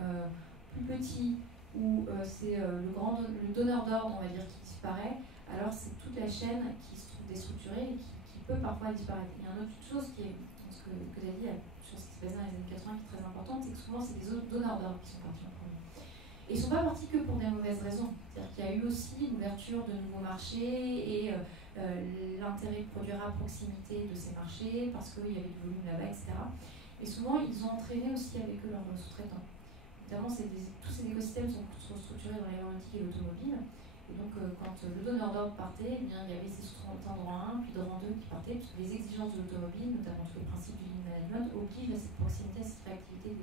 plus petits où c'est le donneur d'ordre, on va dire, qui disparaît, alors c'est toute la chaîne qui se trouve déstructurée et qui peut parfois disparaître. Il y a une autre chose qui est, ce que tu as dit sur ce qui se passe dans les années 80 qui est très importante, c'est que souvent c'est des autres donneurs d'ordre qui sont partis en premier. Et ils ne sont pas partis que pour des mauvaises raisons. C'est-à-dire qu'il y a eu aussi l'ouverture de nouveaux marchés et l'intérêt de produire à proximité de ces marchés, parce qu'il y avait du volume là-bas, etc. Et souvent, ils ont entraîné aussi avec eux leurs sous-traitants. Notamment, tous ces écosystèmes sont structurés dans l'aéronautique et l'automobile. Et donc, quand le donneur d'ordre partait, eh bien, il y avait ces sous-traitants de rang 1, puis de rang 2 qui partaient, parce que les exigences de l'automobile, notamment tous les principes du lean management, obligent à cette proximité, à cette réactivité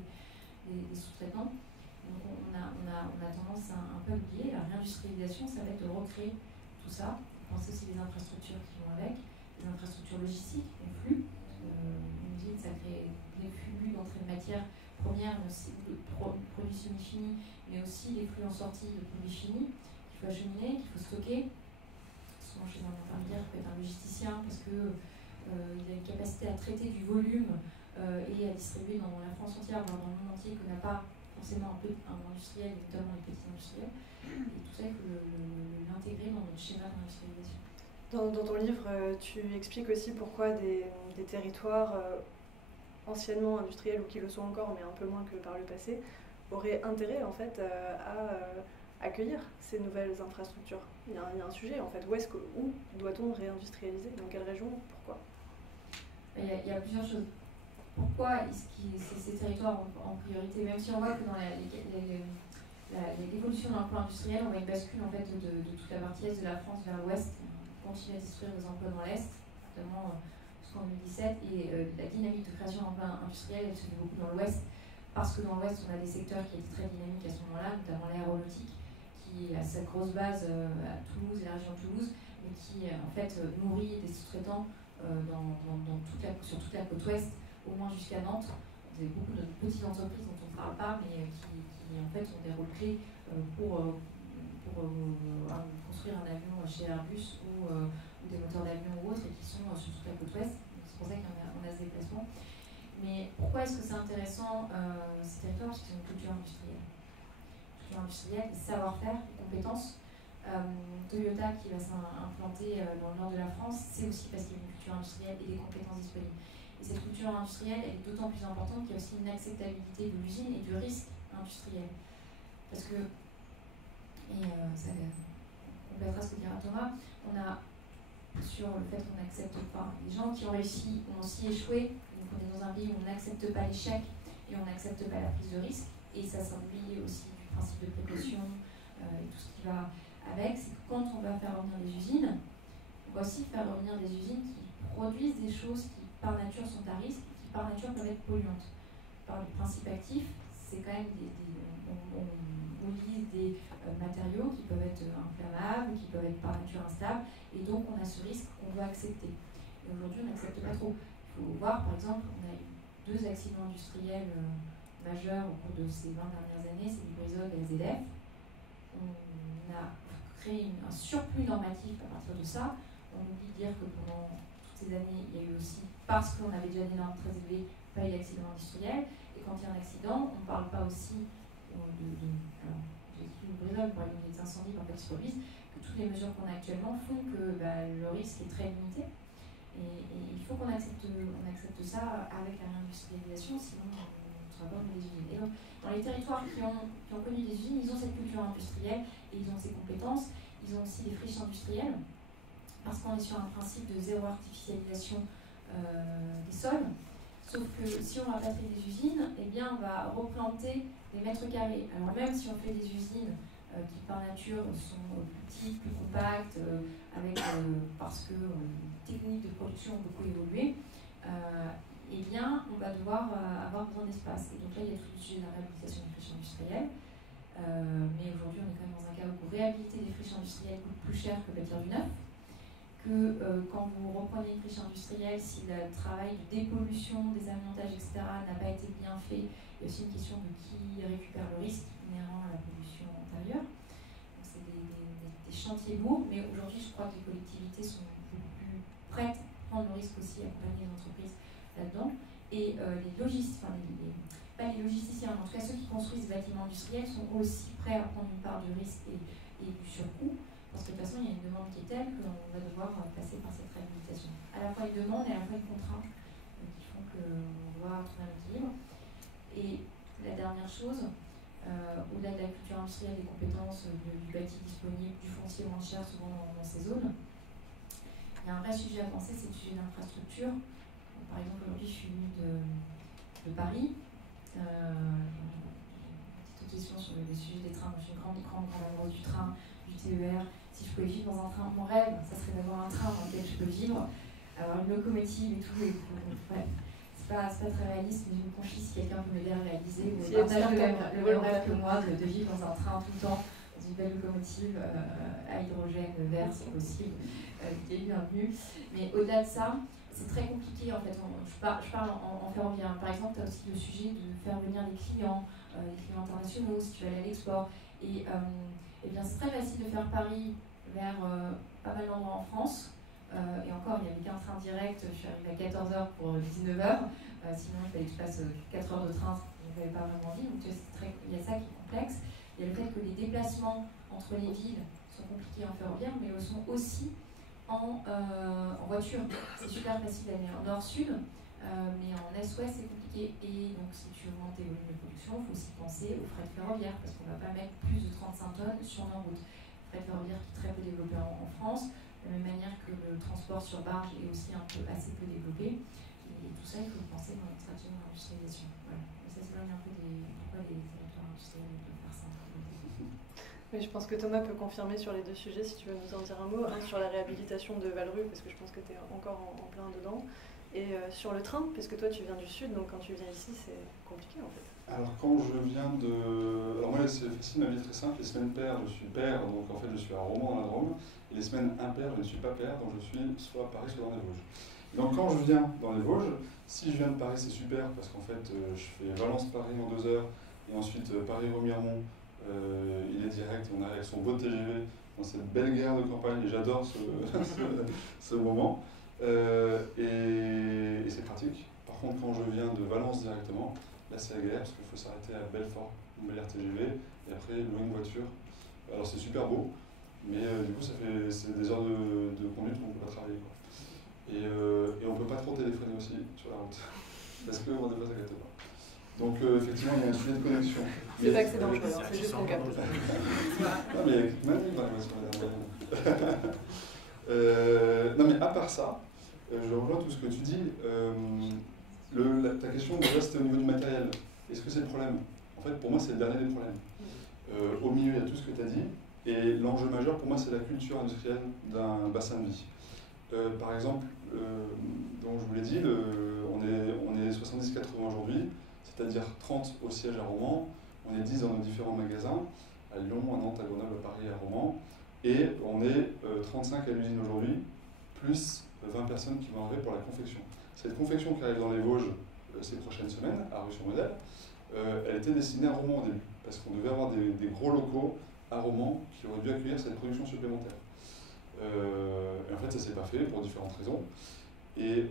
des sous-traitants. Donc, on a tendance à un peu oublier. La réindustrialisation, ça va être de recréer tout ça. Penser aussi les infrastructures qui vont avec, les infrastructures logistiques, les flux. Une usine, ça crée des flux d'entrée de matière première, mais aussi de produits semi-finis, mais aussi les flux en sortie de produits finis qu'il faut acheminer, qu'il faut stocker. Souvent chez un intermédiaire, peut être un logisticien parce qu'il a une capacité à traiter du volume et à distribuer dans la France entière, voire dans le monde entier, que n'a pas forcément un industriel, notamment les petits industriels. Et tout ça, il faut l'intégrer dans notre schéma d'industrialisation. Dans ton livre, tu expliques aussi pourquoi des territoires anciennement industriels ou qui le sont encore, mais un peu moins que par le passé, auraient intérêt en fait à accueillir ces nouvelles infrastructures. Il y a un sujet en fait. Où doit-on réindustrialiser? Dans quelle région? Pourquoi? Il y a plusieurs choses. Pourquoi ces territoires en priorité, même si on voit que dans l'évolution de l'emploi industriel, on voit une bascule en fait de toute la partie est de la France vers l'ouest, on continue à détruire les emplois dans l'est, notamment jusqu'en 2017, et la dynamique de création d'emplois industriels, elle se fait beaucoup dans l'ouest, parce que dans l'ouest, on a des secteurs qui étaient très dynamiques à ce moment-là, notamment l'aéronautique, qui a sa grosse base à Toulouse et la région de Toulouse, mais qui en fait nourrit des sous-traitants sur toute la côte ouest, au moins jusqu'à Nantes. Vous avez beaucoup de petites entreprises dont on ne parle pas, mais qui en fait ont des rôles clés pour construire un avion chez Airbus ou des moteurs d'avion ou autres, et qui sont sur toute la côte ouest. C'est pour ça qu'on a ce déplacement. Mais pourquoi est-ce que c'est intéressant ces territoires? Parce qu'ils ont une culture industrielle. Culture industrielle, des savoir-faire, des compétences. Toyota qui va s'implanter dans le nord de la France, c'est aussi parce qu'il y a une culture industrielle et des compétences disponibles. Et cette culture industrielle, elle est d'autant plus importante qu'il y a aussi une acceptabilité de l'usine et du risque industriel. Parce que, et ça complétera ce que dira Thomas, on a sur le fait qu'on n'accepte pas. Les gens qui ont réussi ont aussi échoué. Donc on est dans un pays où on n'accepte pas l'échec et on n'accepte pas la prise de risque. Et ça s'oublie aussi du principe de précaution et tout ce qui va avec. C'est que quand on va faire revenir des usines, on va aussi faire revenir des usines qui produisent des choses qui par nature sont à risque, qui par nature peuvent être polluantes. Par le principe actif, c'est quand même on utilise des matériaux qui peuvent être inflammables, qui peuvent être par nature instables, et donc on a ce risque qu'on doit accepter. Et aujourd'hui, on n'accepte pas trop. Il faut voir, par exemple, on a eu 2 accidents industriels majeurs au cours de ces 20 dernières années, c'est Lubrizol et AZF. On a créé un surplus normatif à partir de ça. On oublie de dire que pendant toutes ces années, il y a eu aussi, parce qu'on avait déjà des normes très élevées, pas eu d'accident industriel. Et quand il y a un accident, on ne parle pas aussi alors, j'ai dit Lubrizol, par exemple, des incendies parfois qui se produisent, que toutes les mesures qu'on a actuellement font que le risque est très limité. Et il faut qu'on accepte ça avec la réindustrialisation, sinon on ne sera pas dans les usines. Et donc, dans les territoires qui ont connu des usines, ils ont cette culture industrielle et ils ont ces compétences. Ils ont aussi des friches industrielles, parce qu'on est sur un principe de zéro artificialisation des sols. Sauf que si on rapatrie des usines, eh bien on va replanter des mètres carrés. Alors même si on fait des usines qui par nature sont plus petites, plus compactes, parce que les techniques de production ont beaucoup évolué, eh bien on va devoir avoir besoin d'espace. Et donc là il y a tout le sujet de la réhabilitation des friches industrielles. Mais aujourd'hui on est quand même dans un cas où réhabiliter des friches industrielles coûte plus cher que bâtir du neuf. Que quand vous reprenez une friche industrielle, si le travail de dépollution, des aménagements, etc. n'a pas été bien fait, il y a aussi une question de qui récupère le risque inhérent à la pollution antérieure. Donc c'est des chantiers lourds, mais aujourd'hui je crois que les collectivités sont beaucoup plus prêtes à prendre le risque aussi, à accompagner les entreprises là-dedans. Et les logisticiens, pas les logisticiens, mais en tout cas ceux qui construisent des bâtiments industriels sont aussi prêts à prendre une part de risque et du surcoût. Parce que de toute façon, il y a une demande qui est telle qu'on va devoir passer par cette réhabilitation. À la fois une demande et à la fois une contrainte qui font qu'on doit trouver un équilibre. Et la dernière chose, au-delà de la culture industrielle, des compétences, du bâti disponible, du foncier moins cher souvent dans ces zones, Il y a un vrai sujet à penser, c'est le sujet d'infrastructure. Par exemple, aujourd'hui, je suis venue de Paris. Petite question sur le sujet des trains. Je suis une grande amoureuse du train, du TER. Si je pouvais vivre dans un train, mon rêve, ça serait d'avoir un train dans lequel je peux vivre, avoir une locomotive et tout. Ouais. C'est pas très réaliste, mais je me confie si quelqu'un peut m'aider à réaliser. Ou partage le même rêve que moi de vivre dans un train tout le temps, dans une belle locomotive à hydrogène vert si possible. Qui est bienvenue. Mais au-delà de ça, c'est très compliqué en fait. Je parle en ferroviaire. Par exemple, tu as aussi le sujet de faire venir les clients internationaux si tu veux aller à l'export. Et bien, c'est très facile de faire Paris vers pas mal d'endroits en France. Et encore, il n'y avait qu'un train direct. Je suis arrivée à 14h pour 19h. Sinon, il fallait que je passe 4 heures de train. Je n'avais pas vraiment envie. Donc, il y a ça qui est complexe. Il y a le fait que les déplacements entre les villes sont compliqués en ferroviaire, mais le sont aussi en voiture. C'est super facile d'aller en nord-sud, mais en est-ouest, c'est compliqué. Et donc, si tu augmentes tes volumes de production, il faut aussi penser au fret ferroviaire, parce qu'on ne va pas mettre plus de 35 tonnes sur nos routes. Le fret ferroviaire qui est très peu développé en France, de la même manière que le transport sur barge est aussi assez peu développé. Et tout ça, il faut penser dans notre stratégie d'industrialisation. Voilà. Mais ça s'éloigne un peu pourquoi les territoires industriels doivent faire ça. Oui, je pense que Thomas peut confirmer sur les deux sujets, si tu veux nous en dire un mot. Un sur la réhabilitation de Valru, parce que je pense que tu es encore en plein dedans. Et sur le train, parce que toi tu viens du sud, donc quand tu viens ici, c'est compliqué en fait. Alors quand je viens de... Alors moi c'est facile, ma vie est très simple. Les semaines paires, je suis père, donc en fait je suis à Romans dans la Drôme. Et les semaines impaires, je ne suis pas père, donc je suis soit à Paris, soit dans les Vosges. Donc quand je viens dans les Vosges, si je viens de Paris, c'est super, parce qu'en fait je fais Valence-Paris en 2 heures, et ensuite Paris-Remiremont. Il est direct, on arrive avec son beau TGV dans cette belle gare de campagne et j'adore ce moment. Et c'est pratique. Par contre, quand je viens de Valence directement, là c'est la galère parce qu'il faut s'arrêter à Belfort, une belle TGV, et après louer une voiture. Alors c'est super beau, mais du coup c'est des heures de conduite où on ne peut pas travailler, quoi. Et on ne peut pas trop téléphoner aussi sur la route, parce qu'on n'est pas à gâteau. Donc effectivement, il y a un sujet de connexion. C'est pas que c'est dangereux, c'est juste qu'on capte. Non mais il y a magnifique dans les voitures, non mais à part ça, je rejoins tout ce que tu dis. Ta question déjà c'était au niveau du matériel. Est-ce que c'est le problème? En fait, pour moi, c'est le dernier des problèmes. Au milieu, il y a tout ce que tu as dit. Et l'enjeu majeur, pour moi, c'est la culture industrielle d'un bassin de vie. Par exemple, donc je vous l'ai dit, on est 70-80 aujourd'hui. C'est-à-dire 30 au siège à Romans, on est 10 dans nos différents magasins, à Lyon, à Nantes, à Grenoble, à Paris, à Romans, et on est 35 à l'usine aujourd'hui, plus 20 personnes qui vont arriver pour la confection. Cette confection qui arrive dans les Vosges ces prochaines semaines, à Rue-sur-Modèle, elle était destinée à Romans au début, parce qu'on devait avoir des gros locaux à Romans qui auraient dû accueillir cette production supplémentaire. Et en fait, ça ne s'est pas fait pour différentes raisons. Et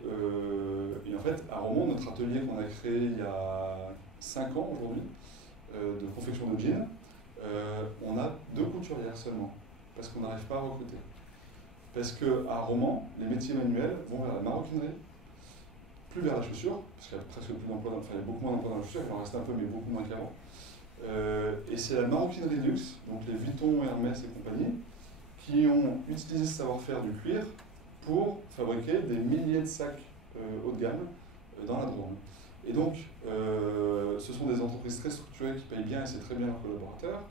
en fait, à Romans, notre atelier qu'on a créé il y a 5 ans aujourd'hui, de confection de jeans, on a 2 couturières seulement, parce qu'on n'arrive pas à recruter. Parce qu'à Romans, les métiers manuels vont vers la maroquinerie, plus vers la chaussure, parce qu'il y a presque plus d'emplois, enfin il y a beaucoup moins d'emplois dans la chaussure, il en reste un peu, mais beaucoup moins qu'avant. Et c'est la maroquinerie luxe, donc les Vuitton, Hermès et compagnie, qui ont utilisé ce savoir-faire du cuir pour fabriquer des milliers de sacs haut de gamme dans la Drôme. Et donc, ce sont des entreprises très structurées qui payent bien et c'est très bien leurs collaborateurs.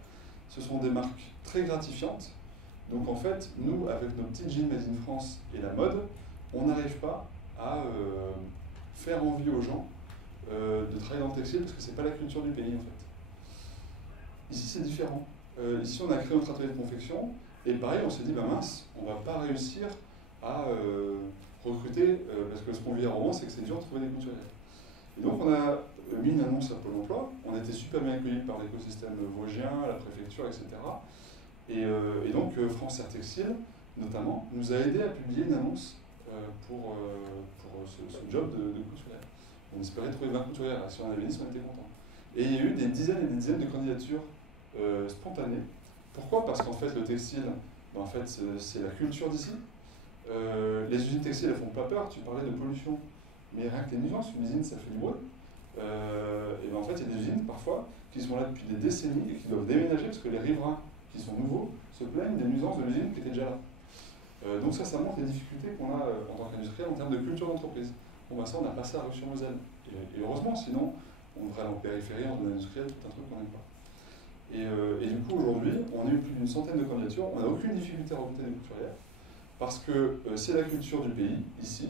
Ce sont des marques très gratifiantes. Donc en fait, nous, avec nos petites jeans made in France et la mode, on n'arrive pas à faire envie aux gens de travailler dans le textile parce que c'est pas la culture du pays en fait. Ici, c'est différent. Ici, on a créé notre atelier de confection et pareil, on s'est dit, bah mince, on va pas réussir à recruter, parce que ce qu'on vit à Romans, c'est que c'est dur de trouver des couturières. Et donc on a mis une annonce à Pôle emploi, on a été super bien accueillis par l'écosystème vosgien, la préfecture, etc. Et donc France Air Textile, notamment, nous a aidé à publier une annonce pour ce job de couturière. On espérait trouver 20 couturières, si on avait 10, on était contents. Et il y a eu des dizaines et des dizaines de candidatures spontanées. Pourquoi? Parce qu'en fait, le textile, en fait, c'est la culture d'ici. Les usines textiles, elles font pas peur, tu parlais de pollution, mais rien que les nuisances, une usine ça fait du bruit. Et ben en fait, il y a des usines parfois qui sont là depuis des décennies et qui doivent déménager parce que les riverains qui sont nouveaux se plaignent des nuisances de l'usine qui était déjà là. Donc ça montre les difficultés qu'on a en tant qu'industriel en termes de culture d'entreprise. Bon, bah ça, on a passé à Rue-sur-Moselle. Et heureusement, sinon, on devrait aller en périphérie, en zone industrielle, tout un truc qu'on n'aime pas. Et du coup, aujourd'hui, on a eu plus d'une centaine de candidatures. On n'a aucune difficulté à recruter des couturières. Parce que c'est la culture du pays, ici.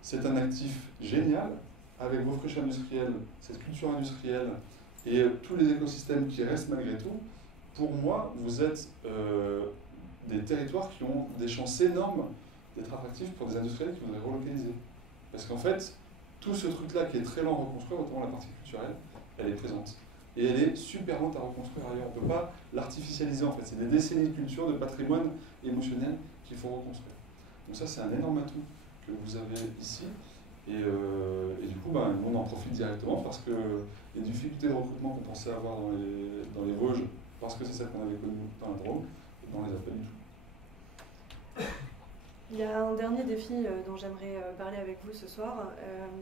C'est un actif génial, avec vos friches industrielles, cette culture industrielle, et tous les écosystèmes qui restent malgré tout. Pour moi, vous êtes des territoires qui ont des chances énormes d'être attractifs pour des industriels qui voudraient relocaliser. Parce qu'en fait, tout ce truc-là qui est très lent à reconstruire, notamment la partie culturelle, elle est présente. Et elle est super lente à reconstruire ailleurs. On ne peut pas l'artificialiser en fait. C'est des décennies de culture, de patrimoine émotionnel qu'il faut reconstruire. Donc ça, c'est un énorme atout que vous avez ici. Et du coup, bah, nous, on en profite directement parce que les difficultés de recrutement qu'on pensait avoir dans les Vosges, parce que c'est ça qu'on avait connu dans la Drôme, on les a pas du tout. Il y a un dernier défi dont j'aimerais parler avec vous ce soir,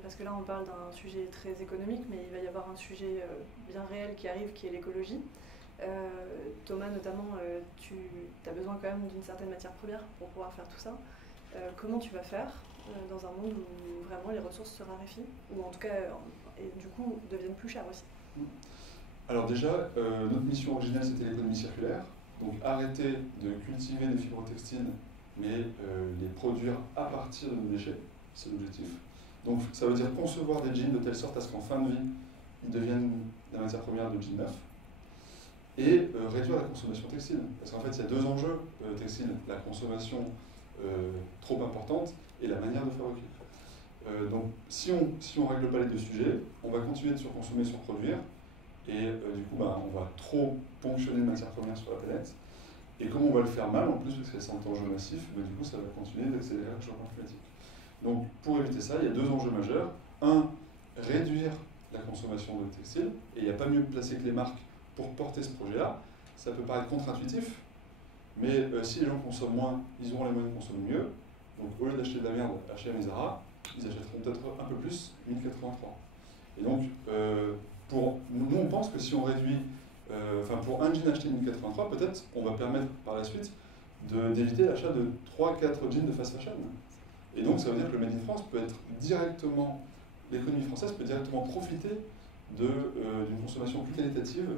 parce que là on parle d'un sujet très économique, mais il va y avoir un sujet bien réel qui arrive, qui est l'écologie. Thomas notamment, tu as besoin quand même d'une certaine matière première pour pouvoir faire tout ça. Comment tu vas faire dans un monde où vraiment les ressources se raréfient, ou en tout cas, et du coup, deviennent plus chères aussi? Alors déjà, notre mission originelle c'était l'économie circulaire, donc arrêter de cultiver des fibres textiles mais les produire à partir de nos déchets, c'est l'objectif. Donc ça veut dire concevoir des jeans de telle sorte à ce qu'en fin de vie, ils deviennent la matière première de jeans neufs, et réduire la consommation textile. Parce qu'en fait, il y a deux enjeux textiles, la consommation trop importante et la manière de fabriquer. Donc si on règle pas les deux sujets, on va continuer de surconsommer, surproduire, et du coup, bah, on va trop ponctionner de matières premières sur la planète. Et comme on va le faire mal, en plus, parce que c'est un enjeu massif, bah, du coup, ça va continuer d'accélérer le changement climatique. Donc, pour éviter ça, il y a deux enjeux majeurs. Un, réduire la consommation de textiles, et il n'y a pas mieux placé que les marques pour porter ce projet-là. Ça peut paraître contre-intuitif, mais si les gens consomment moins, ils auront les moyens de consommer mieux. Donc, au lieu d'acheter de la merde à H&M et Zara, ils achèteront peut-être un peu plus 1083. Et donc, nous, on pense que si on réduit pour un jean acheté 1083, peut-être on va permettre par la suite d'éviter l'achat de 3-4 jeans de fast fashion. Et donc ça veut dire que le Made in France peut être directement, l'économie française peut directement profiter d'une consommation plus qualitative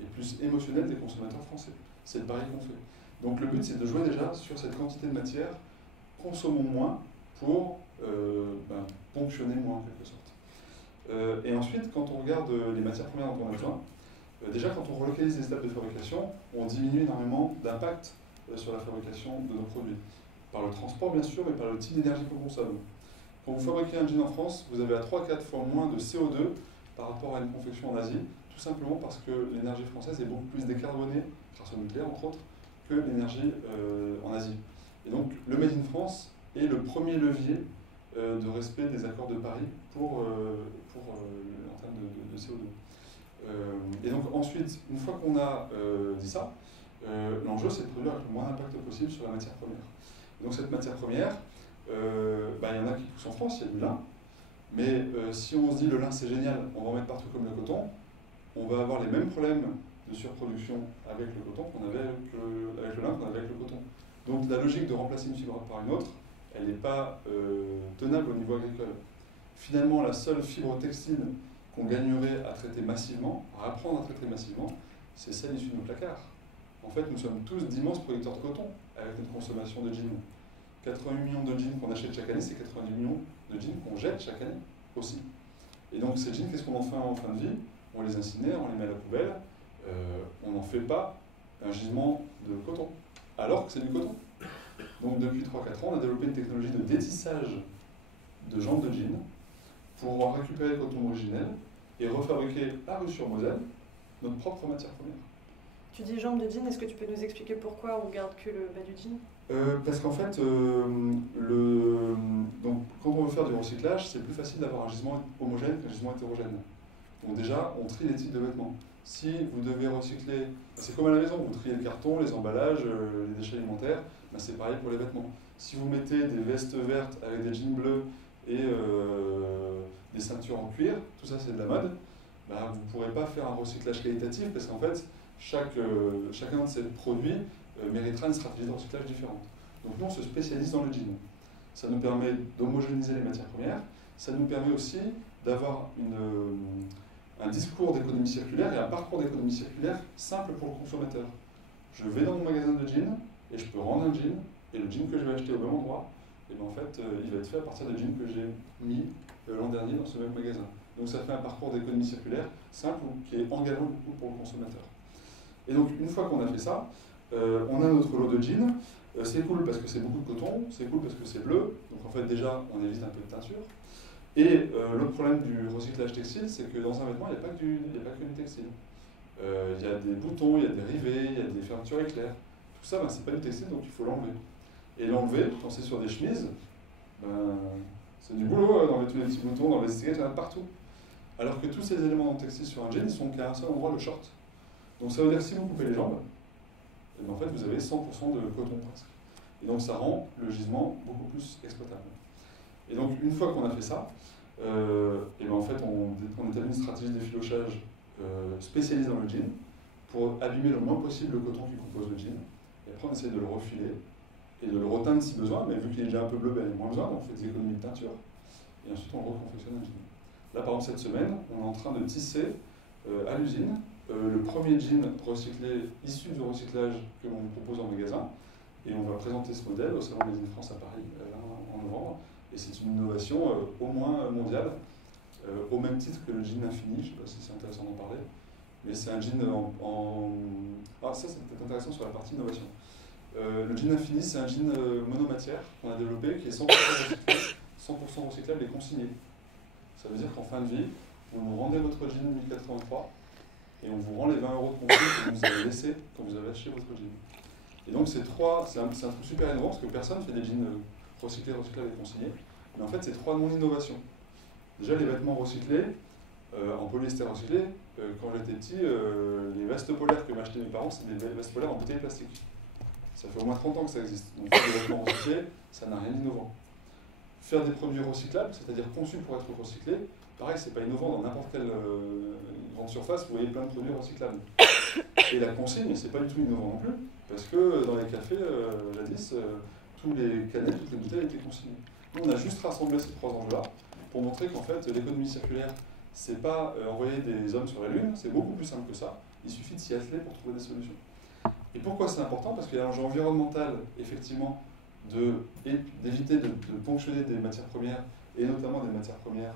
et plus émotionnelle des consommateurs français. C'est le pari qu'on fait. Donc le but c'est de jouer déjà sur cette quantité de matière, consommons moins pour ponctionner moins en quelque sorte. Et ensuite, quand on regarde les matières premières dont on a besoin, déjà, quand on relocalise les étapes de fabrication, on diminue énormément d'impact sur la fabrication de nos produits. Par le transport, bien sûr, mais par le type d'énergie qu'on consomme. Quand vous fabriquez un jean en France, vous avez à 3-4 fois moins de CO2 par rapport à une confection en Asie, tout simplement parce que l'énergie française est beaucoup plus décarbonée, grâce au nucléaire entre autres, que l'énergie en Asie. Et donc, le Made in France est le premier levier de respect des accords de Paris en termes de CO2. Et donc ensuite, une fois qu'on a dit ça, l'enjeu c'est de produire avec le moins d'impact possible sur la matière première. Et donc cette matière première, il y en a qui poussent en France, il y a du lin, mais si on se dit le lin c'est génial, on va en mettre partout comme le coton, on va avoir les mêmes problèmes de surproduction avec le coton qu'on avait avec le lin qu'on avait avec le coton. Donc la logique de remplacer une fibre par une autre, elle n'est pas tenable au niveau agricole. Finalement, la seule fibre textile qu'on gagnerait à traiter massivement, à apprendre à traiter massivement, c'est celle issue de nos placards. En fait, nous sommes tous d'immenses producteurs de coton avec notre consommation de jeans. 88 millions de jeans qu'on achète chaque année, c'est 90 millions de jeans qu'on jette chaque année aussi. Et donc ces jeans, qu'est-ce qu'on en fait en fin de vie? On les incinère, on les met à la poubelle, on n'en fait pas un gisement de coton, alors que c'est du coton. Donc depuis 3-4 ans, on a développé une technologie de détissage de jambes de jeans pour récupérer le coton originel et refabriquer à Rue-sur-Moselle notre propre matière première. Tu dis jambes de jean, est-ce que tu peux nous expliquer pourquoi on garde que le bas du jean? Parce qu'en fait, donc, quand on veut faire du recyclage, c'est plus facile d'avoir un gisement homogène qu'un gisement hétérogène. Donc déjà, on trie les types de vêtements. Si vous devez recycler, c'est comme à la maison, vous triez le carton, les emballages, les déchets alimentaires, c'est pareil pour les vêtements. Si vous mettez des vestes vertes avec des jeans bleus et des ceintures en cuir, tout ça c'est de la mode, vous ne pourrez pas faire un recyclage qualitatif parce qu'en fait, chacun de ces produits méritera une stratégie de recyclage différente. Donc nous, on se spécialise dans le jean. Ça nous permet d'homogénéiser les matières premières, ça nous permet aussi d'avoir un discours d'économie circulaire et un parcours d'économie circulaire simple pour le consommateur. Je vais dans mon magasin de jeans et je peux rendre un jean, et le jean que je vais acheter au même endroit, et ben en fait, il va être fait à partir des jeans que j'ai mis l'an dernier dans ce même magasin. Donc ça fait un parcours d'économie circulaire simple qui est engageant beaucoup pour le consommateur. Et donc une fois qu'on a fait ça, on a notre lot de jeans. C'est cool parce que c'est beaucoup de coton, c'est cool parce que c'est bleu, donc en fait déjà on évite un peu de teinture. Et l'autre problème du recyclage textile, c'est que dans un vêtement, il n'y a pas que du textile. Il y a des boutons, il y a des rivets, il y a des fermetures éclairs. Tout ça, ben, c'est pas du textile, donc il faut l'enlever. Et l'enlever, quand c'est sur des chemises, ben, c'est du boulot d'enlever tous les petits boutons, dans les étiquettes, il y en a partout. Alors que tous ces éléments dans le textile sur un jean, ils sont qu'à un seul endroit, le short. Donc ça veut dire que si vous coupez les jambes, et ben, en fait vous avez 100% de coton presque. Et donc ça rend le gisement beaucoup plus exploitable. Et donc une fois qu'on a fait ça, et ben, en fait on établit une stratégie d'effilochage spécialisée dans le jean pour abîmer le moins possible le coton qui compose le jean. Et après on essaie de le refiler et de le reteindre si besoin, mais vu qu'il est déjà un peu bleu, ben, il y a moins besoin, donc on fait des économies de teinture. Et ensuite on reconfectionne un jean. Là par exemple cette semaine, on est en train de tisser à l'usine le premier jean recyclé, issu du recyclage que l'on propose en magasin. Et on va présenter ce modèle au Salon des France à Paris en novembre. Et c'est une innovation au moins mondiale, au même titre que le jean infini. Je ne sais pas si c'est intéressant d'en parler. Mais c'est un jean Ah, ça c'est peut-être intéressant sur la partie innovation. Le jean infini, c'est un jean monomatière qu'on a développé qui est 100% recyclé, 100% recyclable et consigné. Ça veut dire qu'en fin de vie, vous nous rendez votre jean 1083 et on vous rend les 20 € de consigne que vous avez laissé quand vous avez acheté votre jean. Et donc c'est un truc super innovant parce que personne ne fait des jeans recyclés, recyclables et consignés. Mais en fait, c'est 3 non-innovations. Déjà, les vêtements recyclés, en polyester recyclé, quand j'étais petit, les vestes polaires que m'achetaient mes parents, c'est des vestes polaires en bouteille plastique. Ça fait au moins 30 ans que ça existe. Donc faire des vêtements recyclés, ça n'a rien d'innovant. Faire des produits recyclables, c'est-à-dire conçus pour être recyclés, pareil, c'est pas innovant. Dans n'importe quelle grande surface, vous voyez plein de produits recyclables. Et la consigne, c'est pas du tout innovant non plus, parce que dans les cafés, jadis, tous les canettes, toutes les bouteilles étaient consignées. Nous, on a juste rassemblé ces 3 enjeux-là pour montrer qu'en fait, l'économie circulaire, c'est pas envoyer des hommes sur la Lune, c'est beaucoup plus simple que ça. Il suffit de s'y atteler pour trouver des solutions. Et pourquoi c'est important? Parce qu'il y a un enjeu environnemental, effectivement, d'éviter de ponctionner des matières premières, et notamment des matières premières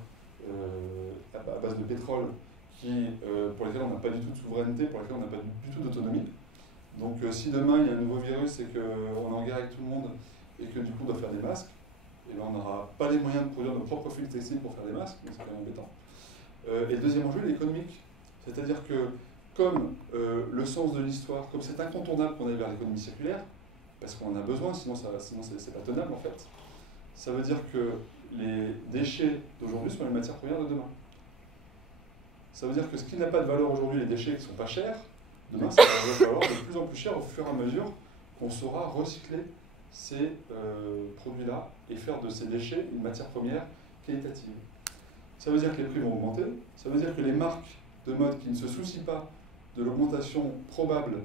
à base de pétrole, pour lesquelles on n'a pas du tout de souveraineté, pour lesquelles on n'a pas du tout d'autonomie. Donc si demain il y a un nouveau virus et qu'on est en guerre avec tout le monde et que du coup on doit faire des masques, et ben on n'aura pas les moyens de produire nos propres fils textiles pour faire des masques, donc c'est quand même embêtant. Et le deuxième enjeu, il est économique. C'est-à-dire que comme le sens de l'histoire, comme c'est incontournable qu'on aille vers l'économie circulaire, parce qu'on en a besoin, sinon c'est pas tenable en fait, ça veut dire que les déchets d'aujourd'hui sont les matières premières de demain. Ça veut dire que ce qui n'a pas de valeur aujourd'hui, les déchets qui ne sont pas chers, demain ça va valoir de plus en plus cher au fur et à mesure qu'on saura recycler ces produits-là et faire de ces déchets une matière première qualitative. Ça veut dire que les prix vont augmenter, ça veut dire que les marques de mode qui ne se soucient pas de l'augmentation probable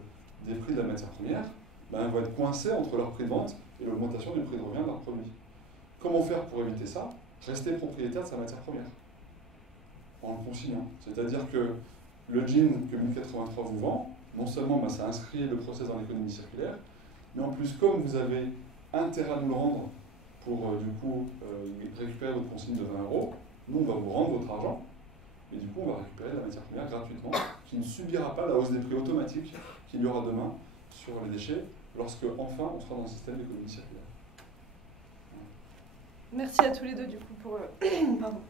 des prix de la matière première, ben, elles vont être coincées entre leur prix de vente et l'augmentation du prix de revient de leurs produits. Comment faire pour éviter ça? Rester propriétaire de sa matière première, en le consignant. C'est-à-dire que le jean que 1083 vous vend, non seulement ben, ça inscrit le process dans l'économie circulaire, mais en plus, comme vous avez intérêt à nous le rendre pour du coup récupérer votre consigne de 20 €, nous on va vous rendre votre argent, et du coup on va récupérer la matière première gratuitement, qui ne subira pas la hausse des prix automatiques qu'il y aura demain sur les déchets, lorsque enfin on sera dans le système d'économie circulaire. Merci à tous les deux du coup pour, pardon.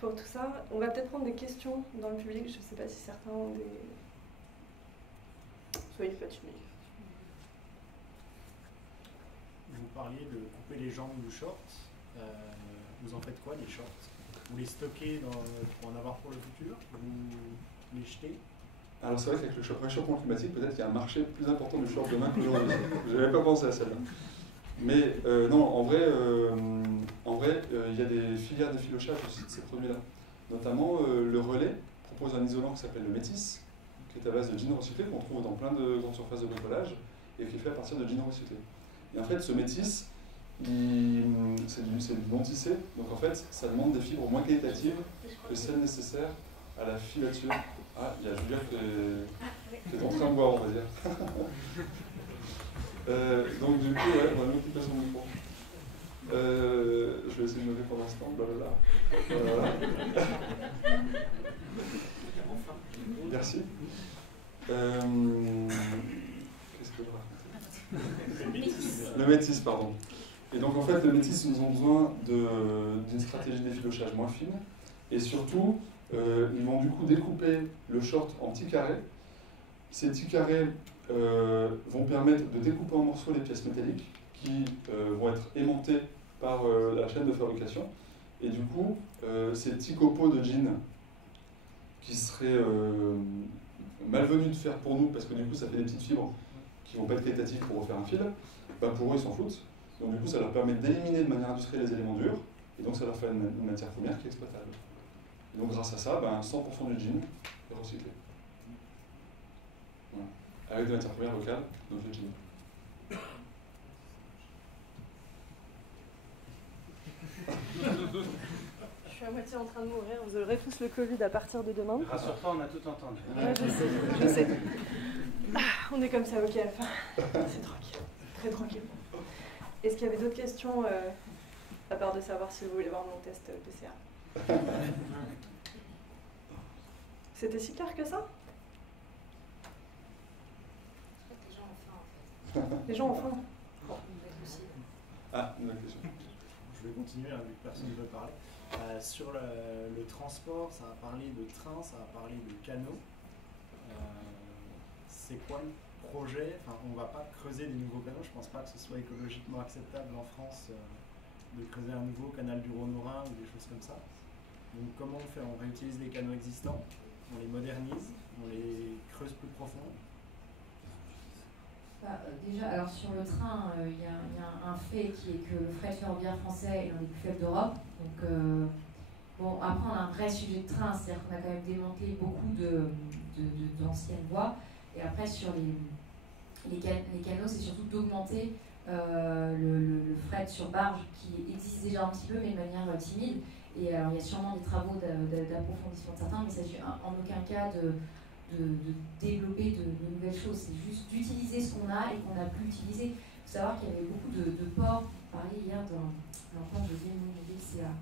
Pour tout ça. On va peut-être prendre des questions dans le public. Je ne sais pas si certains ont des... Soyez pas timide. Vous parliez de couper les jambes du short. Vous en faites quoi des shorts? Vous les stockez pour en avoir pour le futur? Vous les jetez? Alors c'est vrai qu'avec le réchauffement climatique, peut-être qu'il y a un marché plus important du short demain qu'aujourd'hui. Je n'avais pas pensé à celle-là. Mais non, en vrai, il y a des filières d'effilochage aussi de ces produits-là. Notamment, le Relais propose un isolant qui s'appelle le Métis, qui est à base de jeans recyclés qu'on trouve dans plein de grandes surfaces de bricolage et qui est fait à partir de jeans recyclés. Et en fait, ce métis, c'est du non tissé, donc en fait, ça demande des fibres moins qualitatives que celles nécessaires à la filature. Ah, il y a Julia qui est en train de boire, on va dire. Donc du coup, ouais, on a mis occupation de micro. Je vais essayer de lever pour l'instant, blablabla. Merci. Qu'est-ce que je raconte? Le métis, pardon. Et donc en fait, le métis, nous ont besoin d'une stratégie d'effilochage moins fine. Et surtout, ils vont du coup découper le short en petits carrés. Ces petits carrés vont permettre de découper en morceaux les pièces métalliques qui vont être aimantées par la chaîne de fabrication. Et du coup, ces petits copeaux de jeans qui seraient malvenus de faire pour nous, parce que du coup ça fait des petites fibres qui ne vont pas être qualitatives pour refaire un fil, bah pour eux ils s'en foutent. Donc du coup ça leur permet d'éliminer de manière industrielle les éléments durs, et donc ça leur fait une matière première qui est exploitable. Et donc grâce à ça, bah, 100% du jean est recyclé. Voilà. Avec des matières premières locales, donc le jean. Je suis à moitié en train de mourir, vous aurez tous le Covid à partir de demain. Rassure-toi, on a tout entendu. Ouais, je sais. On est comme ça, ok, Alpha. C'est tranquille, très tranquille. Est-ce qu'il y avait d'autres questions, à part de savoir si vous voulez voir mon test PCR? C'était si clair que ça? Les gens ont faim, en fait. Les gens ont faim. Bon, aussi. Ah, une autre question. Je vais continuer, vu que personne ne veut parler. Sur le transport, ça a parlé de train, ça a parlé de canaux. C'est quoi le projet? Enfin, on ne va pas creuser des nouveaux canaux, je ne pense pas que ce soit écologiquement acceptable en France de creuser un nouveau canal du Rhône au Rhin ou des choses comme ça. Donc comment on fait? On réutilise les canaux existants, on les modernise, on les creuse plus profond. Déjà, alors sur le train, il y a un fait qui est que le fret ferroviaire français est l'un des plus faibles d'Europe. Donc, bon, après, on a un vrai sujet de train, c'est-à-dire qu'on a quand même démonté beaucoup d'anciennes voies. Et après, sur les canaux, c'est surtout d'augmenter le fret sur barge qui existe déjà un petit peu, mais de manière timide. Et alors, il y a sûrement des travaux d'approfondissement de certains, mais il ne s'agit en aucun cas de développer de nouvelles choses, c'est juste d'utiliser ce qu'on a et qu'on n'a plus utilisé. Il faut savoir qu'il y avait beaucoup de ports, pareil hier dans l'enfant de Ville, c'est à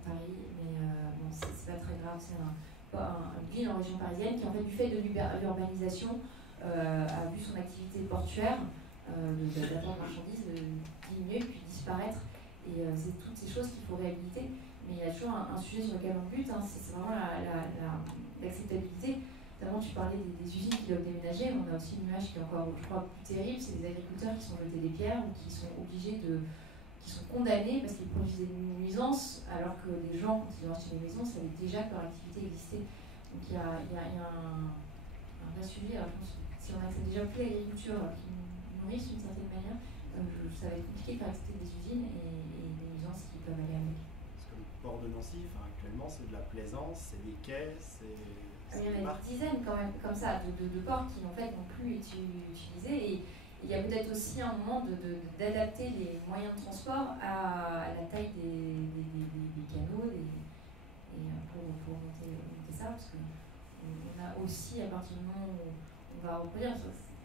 Paris, mais bon, c'est pas très grave, c'est une ville en région parisienne qui en fait du fait de l'urbanisation a vu son activité portuaire d'apport de marchandises diminuer puis disparaître, et c'est toutes ces choses qu'il faut réhabiliter. Mais il y a toujours un sujet sur lequel on bute, hein, c'est vraiment l'acceptabilité. Notamment, tu parlais des usines qui doivent déménager. On a aussi une image qui est encore, je crois, plus terrible, c'est des agriculteurs qui sont jetés des pierres ou qui sont obligés qui sont condamnés parce qu'ils produisaient une nuisance, alors que les gens, quand ils ont acheté une maison, savaient déjà que leur activité existait. Donc il y a un vrai sujet. Alors, je pense que si on n'accède déjà plus à l'agriculture qui nous nourrissent d'une certaine manière, ça va être compliqué de faire accepter des usines et des nuisances qui peuvent aller avec. Parce que le port de Nancy, actuellement, c'est de la plaisance, c'est des quais, c'est... Il y en a des dizaines quand même comme ça de ports qui en fait n'ont plus été utilisés, et il y a peut-être aussi un moment d'adapter les moyens de transport à la taille des canaux pour monter ça, parce qu'on a aussi, à partir du moment où on va reproduire,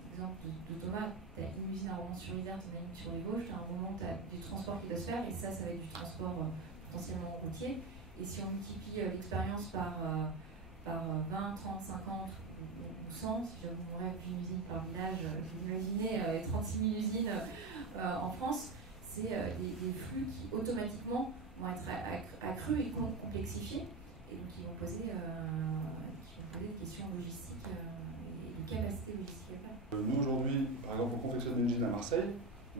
l'exemple de Thomas, tu as une usine à Romans-sur-Isère, tu en as une sur les Vosges, tu as un moment où tu as du transport qui doit se faire, et ça va être du transport potentiellement routier, et si on multiplie l'expérience par 20, 30, 50 ou 100, si j'avoue mon rêve d'une usine par village, vous imaginez 36 000 usines en France, c'est des flux qui automatiquement vont être accrus et complexifiés, et donc qui vont poser des questions logistiques et de capacité logistique à faire. Nous aujourd'hui, par exemple, on confectionne une jean à Marseille,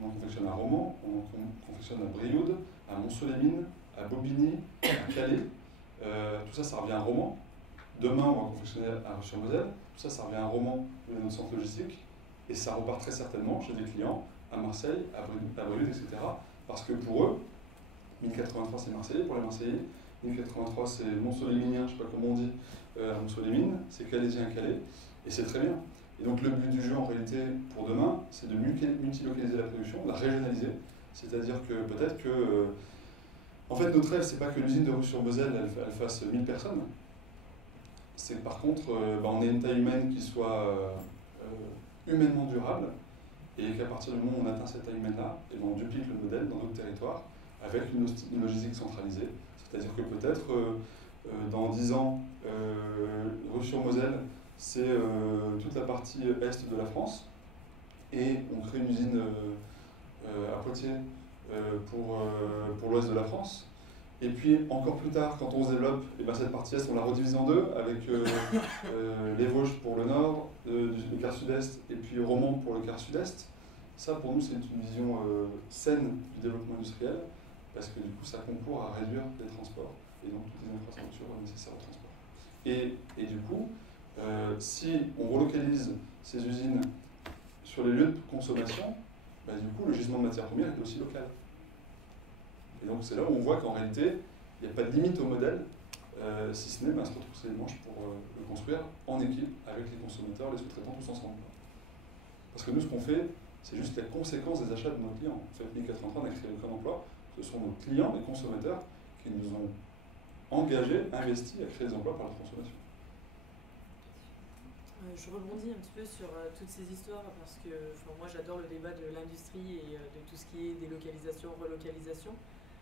on en confectionne à Romans, on confectionne à Brioude, à Mont-Soleil-Mines, à Bobigny, à Calais. Tout ça, ça revient à Romans. Demain, on va confectionner à Roche-sur-Moselle. Tout ça, ça revient à Romans, de notre centre logistique. Et ça repart très certainement chez des clients à Marseille, à Brioude, etc. Parce que pour eux, 1083 c'est Marseillais pour les Marseillais, 1083 c'est Mont-Soleil-Minien, je ne sais pas comment on dit, à Mont-Soleil-Mines, c'est Calaisien à Calais. Et c'est très bien. Et donc le but du jeu en réalité pour demain, c'est de multilocaliser la production, de la régionaliser. C'est-à-dire que peut-être que... en fait, notre rêve, c'est pas que l'usine de Roux-sur-Moselle, elle fasse 1000 personnes. C'est par contre, on ait une taille humaine qui soit humainement durable, et qu'à partir du moment où on atteint cette taille humaine-là, on duplique le modèle dans notre territoire avec une logistique centralisée. C'est-à-dire que peut-être dans 10 ans, Roux-sur-Moselle, c'est toute la partie est de la France, et on crée une usine à Poitiers pour l'ouest de la France. Et puis encore plus tard, quand on se développe, et ben cette partie est, on la redivise en deux, avec les Vosges pour le nord, le quart sud-est, et puis Romand pour le quart sud-est. Ça, pour nous, c'est une vision saine du développement industriel, parce que du coup, ça concourt à réduire les transports, et donc toutes les infrastructures nécessaires au transport. Et du coup, si on relocalise ces usines sur les lieux de consommation, du coup, le gisement de matières premières est aussi local. Et donc, c'est là où on voit qu'en réalité, il n'y a pas de limite au modèle, si ce n'est se retrousser les manches pour le construire en équipe avec les consommateurs, les sous-traitants, tous ensemble. Parce que nous, ce qu'on fait, c'est juste la conséquence des achats de nos clients. En fait, NIC 83 n'a créé aucun emploi. Ce sont nos clients, les consommateurs, qui nous ont engagés, investis à créer des emplois par la consommation. Je rebondis un petit peu sur toutes ces histoires parce que moi j'adore le débat de l'industrie et de tout ce qui est délocalisation, relocalisation.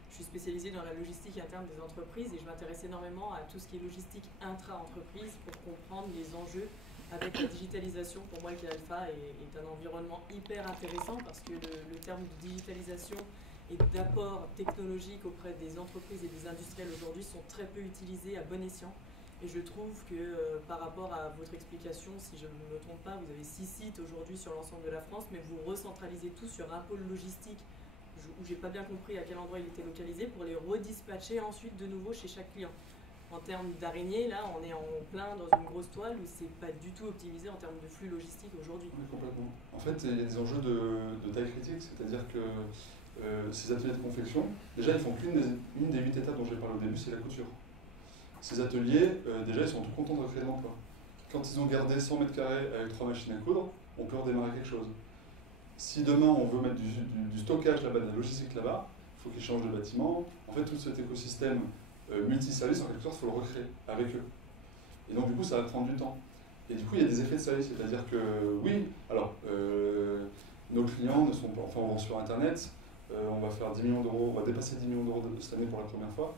Je suis spécialisée dans la logistique interne des entreprises et je m'intéresse énormément à tout ce qui est logistique intra-entreprise pour comprendre les enjeux avec la digitalisation. Pour moi, le K-Alpha est un environnement hyper intéressant parce que le terme de digitalisation et d'apport technologique auprès des entreprises et des industriels aujourd'hui sont très peu utilisés à bon escient. Et je trouve que par rapport à votre explication, si je ne me trompe pas, vous avez 6 sites aujourd'hui sur l'ensemble de la France, mais vous recentralisez tout sur un pôle logistique où j'ai pas bien compris à quel endroit il était localisé pour les redispatcher ensuite de nouveau chez chaque client. En termes d'araignée, là, on est en plein dans une grosse toile où c'est pas du tout optimisé en termes de flux logistique aujourd'hui. Oui, complètement. En fait, il y a des enjeux de taille critique, c'est-à-dire que ces ateliers de confection, déjà, ils font qu'une des 8 étapes dont j'ai parlé au début, c'est la couture. Ces ateliers, déjà, ils sont tout contents de créer de l'emploi. Quand ils ont gardé 100 mètres carrés avec 3 machines à coudre, on peut redémarrer quelque chose. Si demain, on veut mettre du stockage là-bas, de la logistique là-bas, il faut qu'ils changent de bâtiment. En fait, tout cet écosystème multiservice, en quelque sorte, il faut le recréer avec eux. Et donc, du coup, ça va prendre du temps. Et du coup, il y a des effets de service, c'est-à-dire que, oui, alors, nos clients ne sont pas, enfin, on vend sur Internet, on va faire 10 millions d'euros, on va dépasser 10 millions d'euros cette année pour la première fois.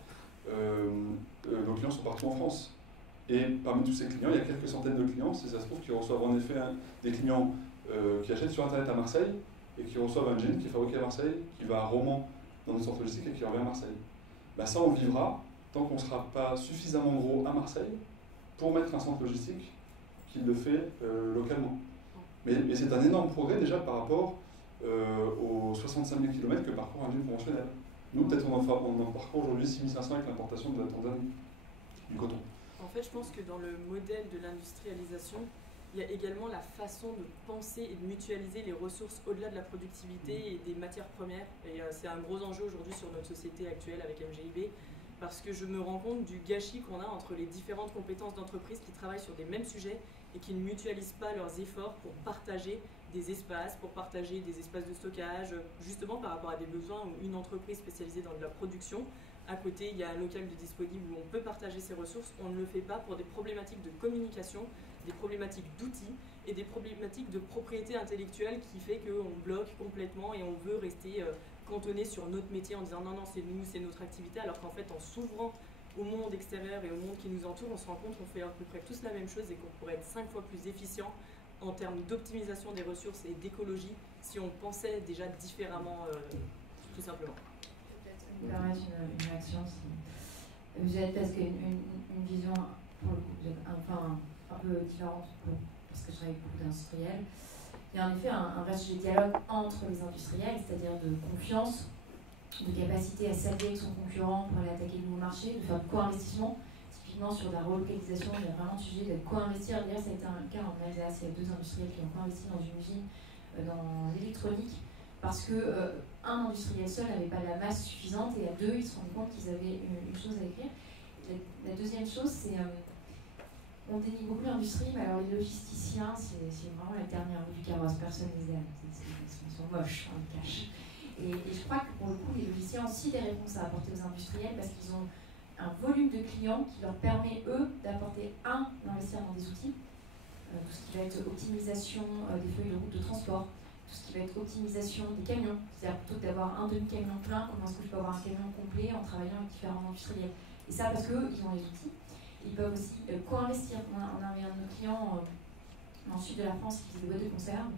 Nos clients sont partout en France. Et parmi tous ces clients, il y a quelques centaines de clients, si ça se trouve, qui reçoivent en effet des clients qui achètent sur Internet à Marseille et qui reçoivent un jean qui est fabriqué à Marseille, qui va à Romand dans notre centre logistique et qui revient à Marseille. Ça, on vivra tant qu'on ne sera pas suffisamment gros à Marseille pour mettre un centre logistique qui le fait localement. Mais c'est un énorme progrès déjà par rapport aux 65 000 km que parcourt un jean conventionnel. Nous, peut-être on en parcourt aujourd'hui 6 500 avec l'importation de la Tanzanie, du coton. En fait, je pense que dans le modèle de l'industrialisation, il y a également la façon de penser et de mutualiser les ressources au-delà de la productivité et des matières premières. Et c'est un gros enjeu aujourd'hui sur notre société actuelle avec MGIB, parce que je me rends compte du gâchis qu'on a entre les différentes compétences d'entreprises qui travaillent sur des mêmes sujets et qui ne mutualisent pas leurs efforts pour partager des espaces, pour partager des espaces de stockage, justement par rapport à des besoins où une entreprise spécialisée dans de la production, à côté il y a un local de disponible où on peut partager ses ressources, on ne le fait pas pour des problématiques de communication, des problématiques d'outils et des problématiques de propriété intellectuelle qui fait qu'on bloque complètement et on veut rester cantonné sur notre métier en disant non, c'est nous, c'est notre activité, alors qu'en fait en s'ouvrant au monde extérieur et au monde qui nous entoure, on se rend compte qu'on fait à peu près tous la même chose et qu'on pourrait être 5 fois plus efficient en termes d'optimisation des ressources et d'écologie si on pensait déjà différemment, tout simplement. Peut-être me permettre une réaction si vous êtes parce qu'une vision un peu différente parce que je travaille avec beaucoup d'industriels. Il y a en effet un vrai sujet de dialogue entre les industriels, c'est-à-dire de confiance, de capacité à s'allier avec son concurrent pour aller attaquer de nouveaux marchés, de faire du co-investissement. Typiquement sur la relocalisation, il y a vraiment le sujet de co-investir. D'ailleurs, ça a été un cas en Alsace, il y a 2 industriels qui ont co-investi dans une usine dans l'électronique parce que un industriel seul n'avait pas la masse suffisante et à 2, ils se rendaient compte qu'ils avaient une chose à écrire. La deuxième chose, c'est On dénigre beaucoup l'industrie, mais alors les logisticiens, c'est vraiment la dernière roue du carrosse, personne ne les aime. Ils sont moches, on le cache. Et je crois que pour le coup, les logiciens ont aussi des réponses à apporter aux industriels parce qu'ils ont un volume de clients qui leur permet, eux, d'apporter d'investir dans des outils, tout ce qui va être optimisation des feuilles de route de transport, tout ce qui va être optimisation des camions, c'est-à-dire plutôt que d'avoir un demi-camion plein, comment est-ce que je peux avoir un camion complet en travaillant avec différents industriels. Et ça parce qu'eux, ils ont les outils. Ils peuvent aussi co-investir. On avait un de nos clients dans le sud de la France qui faisait des boîtes de conserve.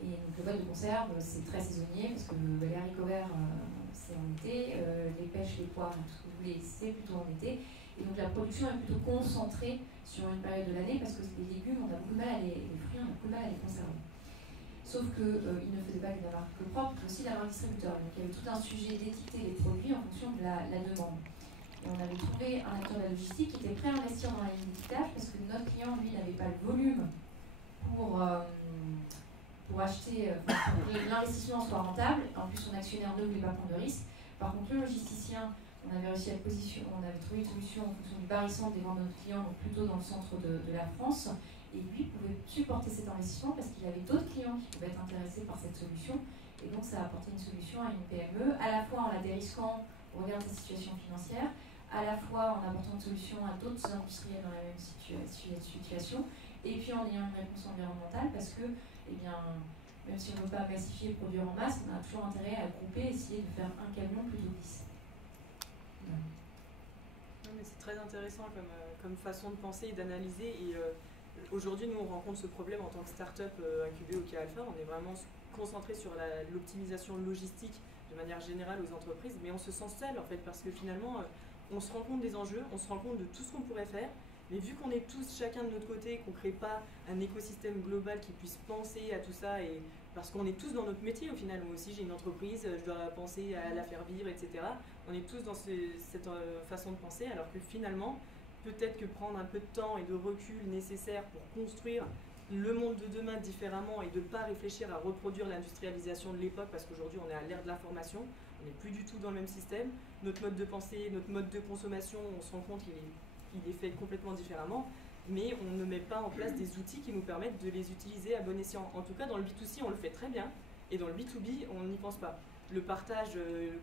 Et donc les boîtes de conserve, c'est très saisonnier parce que les haricots verts, c'est en été, les pêches, les poires, tout ce que vous voulez, c'est plutôt en été. Et donc la production est plutôt concentrée sur une période de l'année parce que les légumes, on a beaucoup de mal les fruits, on a beaucoup de mal à les conserver. Sauf qu'ils ne faisaient pas que de la marque propre, mais aussi de la marque distributeur. Donc il y avait tout un sujet d'étiqueter les produits en fonction de la demande. Et on avait trouvé un acteur de la logistique qui était prêt à investir dans la ligne d'étiquetage parce que notre client, lui, n'avait pas le volume pour acheter, pour que l'investissement soit rentable. En plus, son actionnaire ne voulait pas prendre de risque. Par contre, le logisticien, on avait réussi à positionner, on avait trouvé une solution en fonction du barycentre des ventes de notre client, donc plutôt dans le centre de la France. Et lui pouvait supporter cet investissement parce qu'il avait d'autres clients qui pouvaient être intéressés par cette solution. Et donc, ça a apporté une solution à une PME, à la fois en la dérisquant au regard de sa situation financière, à la fois en apportant une solution à d'autres industriels dans la même situation, et puis en ayant une réponse environnementale parce que, eh bien, même si on ne veut pas massifier et produire en masse, on a toujours intérêt à grouper et essayer de faire un camion plutôt que 10. Voilà. Non, mais c'est très intéressant comme façon de penser et d'analyser. Et aujourd'hui, nous, on rencontre ce problème en tant que start-up incubée au K-Alpha. On est vraiment concentré sur l'optimisation logistique de manière générale aux entreprises, mais on se sent seul en fait parce que finalement, on se rend compte des enjeux, on se rend compte de tout ce qu'on pourrait faire. Mais vu qu'on est tous chacun de notre côté, qu'on ne crée pas un écosystème global qui puisse penser à tout ça, et parce qu'on est tous dans notre métier au final, moi aussi j'ai une entreprise, je dois penser à la faire vivre, etc. On est tous dans cette façon de penser, alors que finalement, peut-être que prendre un peu de temps et de recul nécessaire pour construire le monde de demain différemment et de ne pas réfléchir à reproduire l'industrialisation de l'époque, parce qu'aujourd'hui on est à l'ère de l'information, on n'est plus du tout dans le même système, notre mode de pensée, notre mode de consommation, on se rend compte qu'il est fait complètement différemment, mais on ne met pas en place des outils qui nous permettent de les utiliser à bon escient. En tout cas, dans le B2C, on le fait très bien, et dans le B2B, on n'y pense pas. Le partage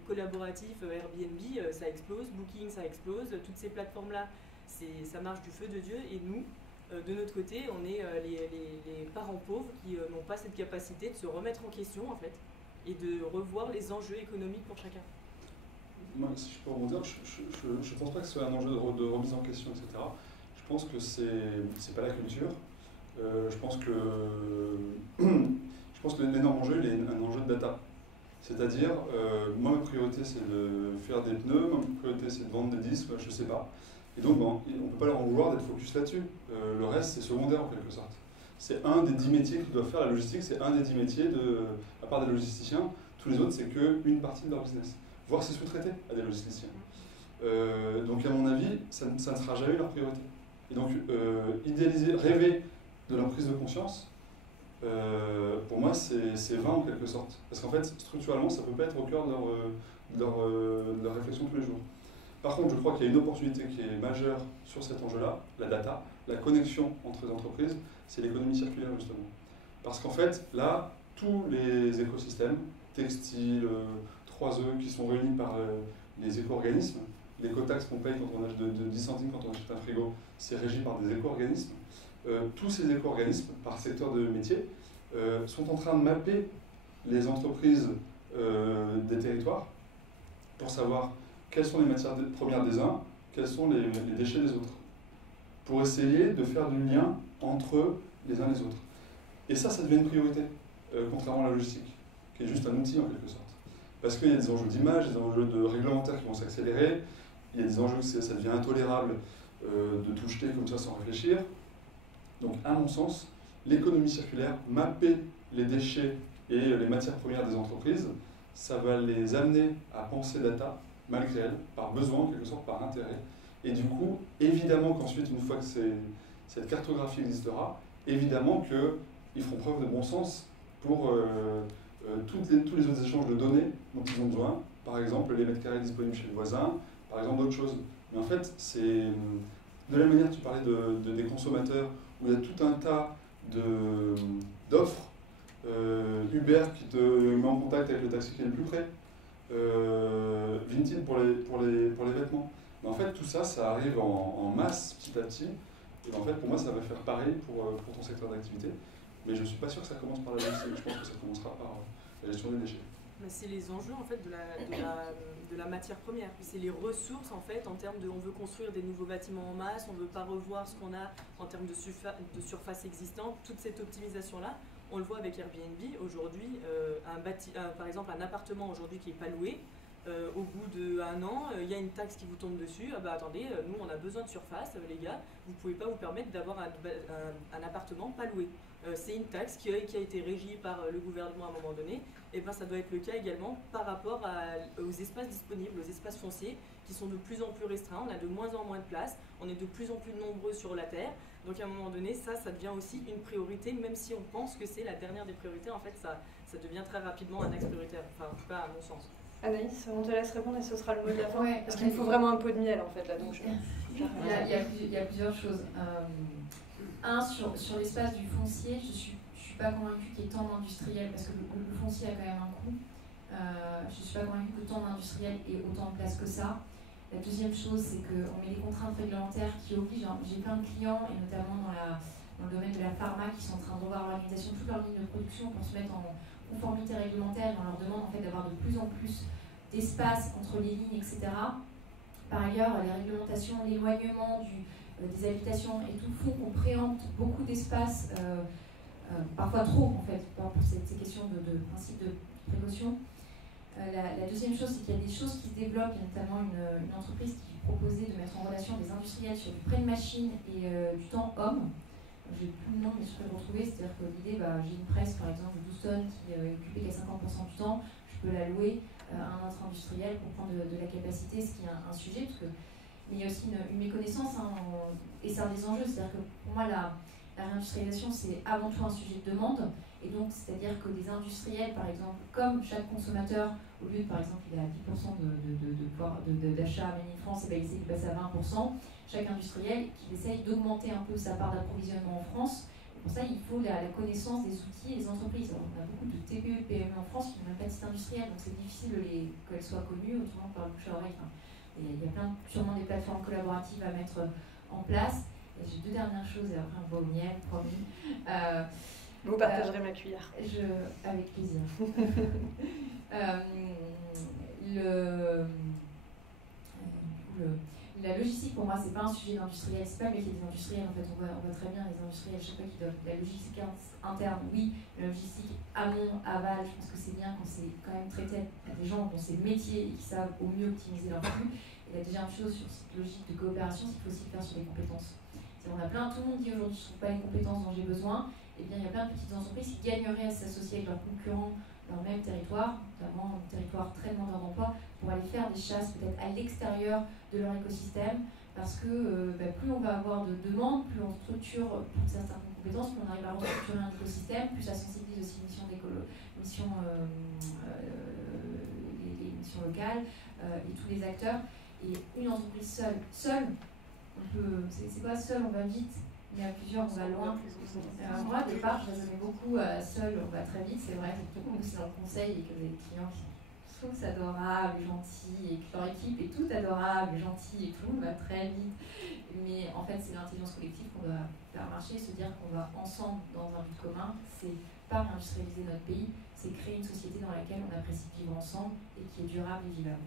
collaboratif, Airbnb, ça explose, Booking, ça explose, toutes ces plateformes-là, ça marche du feu de Dieu, et nous, de notre côté, on est les parents pauvres qui n'ont pas cette capacité de se remettre en question, en fait, et de revoir les enjeux économiques pour chacun. Moi, si je peux rebondir, je ne pense pas que ce soit un enjeu de remise en question, etc. Je pense que c'est pas la culture. Je pense que l'énorme enjeu, il est un enjeu de data. C'est-à-dire, moi, ma priorité, c'est de faire des pneus, ma priorité, c'est de vendre des disques, je ne sais pas. Et donc, on ne peut pas leur en vouloir d'être focus là-dessus. Le reste, c'est secondaire, en quelque sorte. C'est un des 10 métiers qu'ils doivent faire. La logistique, c'est un des 10 métiers, à part des logisticiens. Tous les autres, c'est qu'une partie de leur business. Voire c'est sous-traité à des logisticiens. Donc à mon avis, ça ne sera jamais leur priorité. Et donc idéaliser, rêver de leur prise de conscience, pour moi c'est vain en quelque sorte. Parce qu'en fait, structurellement, ça ne peut pas être au cœur de leur réflexion tous les jours. Par contre, je crois qu'il y a une opportunité qui est majeure sur cet enjeu-là, la data, la connexion entre les entreprises, c'est l'économie circulaire justement. Parce qu'en fait, là, tous les écosystèmes, textiles, 3E qui sont réunis par les éco-organismes. L'éco-taxe qu'on paye quand on achète de 10 centimes quand on achète un frigo, c'est régi par des éco-organismes. Tous ces éco-organismes, par secteur de métier, sont en train de mapper les entreprises des territoires pour savoir quelles sont les matières premières des uns, quels sont les déchets des autres, pour essayer de faire du lien entre les uns et les autres. Et ça devient une priorité, contrairement à la logistique, qui est juste un outil en quelque sorte. Parce qu'il y a des enjeux d'image, des enjeux réglementaires qui vont s'accélérer, il y a des enjeux que ça devient intolérable de tout jeter comme ça sans réfléchir. Donc à mon sens, l'économie circulaire, mapper les déchets et les matières premières des entreprises, ça va les amener à penser data, malgré elles, par besoin, en quelque sorte, par intérêt. Et du coup, évidemment qu'ensuite, une fois que cette cartographie existera, évidemment qu'ils feront preuve de bon sens pour tous les autres échanges de données dont ils ont besoin, par exemple les mètres carrés disponibles chez le voisin, par exemple d'autres choses. Mais en fait, De la manière, tu parlais des consommateurs, où il y a tout un tas d'offres. Uber qui te met en contact avec le taxi qui est le plus près. Vinted pour les vêtements. Mais en fait, tout ça, ça arrive en masse petit à petit. Et en fait, pour moi, ça va faire pareil pour ton secteur d'activité. Mais je ne suis pas sûr que ça commence par la logistique. Je pense que ça commencera par la gestion des déchets. C'est les enjeux en fait de la matière première. C'est les ressources en fait en termes de on veut construire des nouveaux bâtiments en masse, on ne veut pas revoir ce qu'on a en termes de surface existante. Toute cette optimisation là, on le voit avec Airbnb aujourd'hui. Par exemple un appartement aujourd'hui qui n'est pas loué. Au bout d'1 an, il y a une taxe qui vous tombe dessus. Ah bah attendez, nous on a besoin de surface, les gars, vous ne pouvez pas vous permettre d'avoir un appartement pas loué. C'est une taxe qui a été régie par le gouvernement à un moment donné. Et ben ça doit être le cas également par rapport aux espaces disponibles, aux espaces fonciers qui sont de plus en plus restreints. On a de moins en moins de place, on est de plus en plus nombreux sur la Terre. Donc à un moment donné, ça devient aussi une priorité, même si on pense que c'est la dernière des priorités. En fait, ça devient très rapidement un axe prioritaire, enfin en tout cas à mon sens. Anaïs, on te laisse répondre et ce sera le mot de la fin. Ouais, parce qu'il me faut vraiment un pot de miel en fait là. Donc il y a plusieurs choses. Sur l'espace du foncier, je suis pas convaincue qu'il y ait tant d'industriels parce que le foncier a quand même un coût. Je suis pas convaincue que tant d'industriels aient autant de place que ça. La deuxième chose, c'est qu'on met des contraintes réglementaires qui obligent. J'ai plein de clients, et notamment dans le domaine de la pharma, qui sont en train de revoir l'organisation de toute leur ligne de production pour se mettre en conformité réglementaire. On leur demande en fait d'avoir de plus en plus d'espace entre les lignes, etc. Par ailleurs, les réglementations, l'éloignement des habitations et tout font qu'on préempte beaucoup d'espace, parfois trop en fait, pour ces questions de principe de précaution. La deuxième chose, c'est qu'il y a des choses qui se développent. Il y a notamment une entreprise qui proposait de mettre en relation des industriels sur du prêt de machine et du temps homme. J'ai plus le nom, mais je peux le retrouver. C'est-à-dire que l'idée, j'ai une presse par exemple de 12 tonnes qui est occupée qu'à 50% du temps, je peux la louer à un autre industriel pour prendre de la capacité, ce qui est un sujet. Mais il y a aussi une méconnaissance, et c'est un des enjeux. C'est-à-dire que pour moi, la réindustrialisation, c'est avant tout un sujet de demande. Et donc, c'est-à-dire que des industriels, par exemple, comme chaque consommateur, au lieu de, par exemple, il est à 10% d'achat à Made in France, et il essaie de passer à 20%, chaque industriel qui essaye d'augmenter un peu sa part d'approvisionnement en France. Et pour ça, il faut la connaissance des outils et des entreprises. Alors, on a beaucoup de TPE, PME en France qui n'ont même pas de site industriel, donc c'est difficile qu'elles soient connues, autrement par le bouche à oreille. Il y a sûrement des plateformes collaboratives à mettre en place. Et j'ai 2 dernières choses, et après on va au miel, promis. Vous partagerez ma cuillère. Avec plaisir. La logistique, pour moi, c'est pas un sujet d'industriel, c'est pas le métier des industriels. En fait, on voit très bien les industriels, je sais pas qui doivent. La logistique interne, oui, la logistique amont, aval, je pense que c'est bien quand c'est quand même traité à des gens qui ont ces métiers et qui savent au mieux optimiser leur flux. Et la deuxième chose sur cette logique de coopération, c'est qu'il faut aussi le faire sur les compétences. On a tout le monde dit aujourd'hui, je ne trouve pas les compétences dont j'ai besoin. Eh bien, il y a plein de petites entreprises qui gagneraient à s'associer avec leurs concurrents dans le même territoire, notamment un territoire très demandeur d'emploi, pour aller faire des chasses peut-être à l'extérieur de leur écosystème, parce que plus on va avoir de demandes, plus on structure pour certaines compétences, plus on arrive à restructurer un écosystème, plus ça sensibilise aussi les missions locales et tous les acteurs. Et une entreprise seule, on peut, c'est pas seul, on va vite, mais à plusieurs, on va loin. Moi, au départ, je raisonnais beaucoup seul, on va très vite, c'est vrai, surtout quand c'est dans le conseil et que les clients qui sont tous adorables, gentils, et que leur équipe est toute adorable, gentille, et tout le monde va très vite. Mais en fait, c'est l'intelligence collective qu'on doit faire marcher, se dire qu'on va ensemble dans un but commun. C'est pas réindustrialiser notre pays, c'est créer une société dans laquelle on apprécie de vivre ensemble et qui est durable et vivable.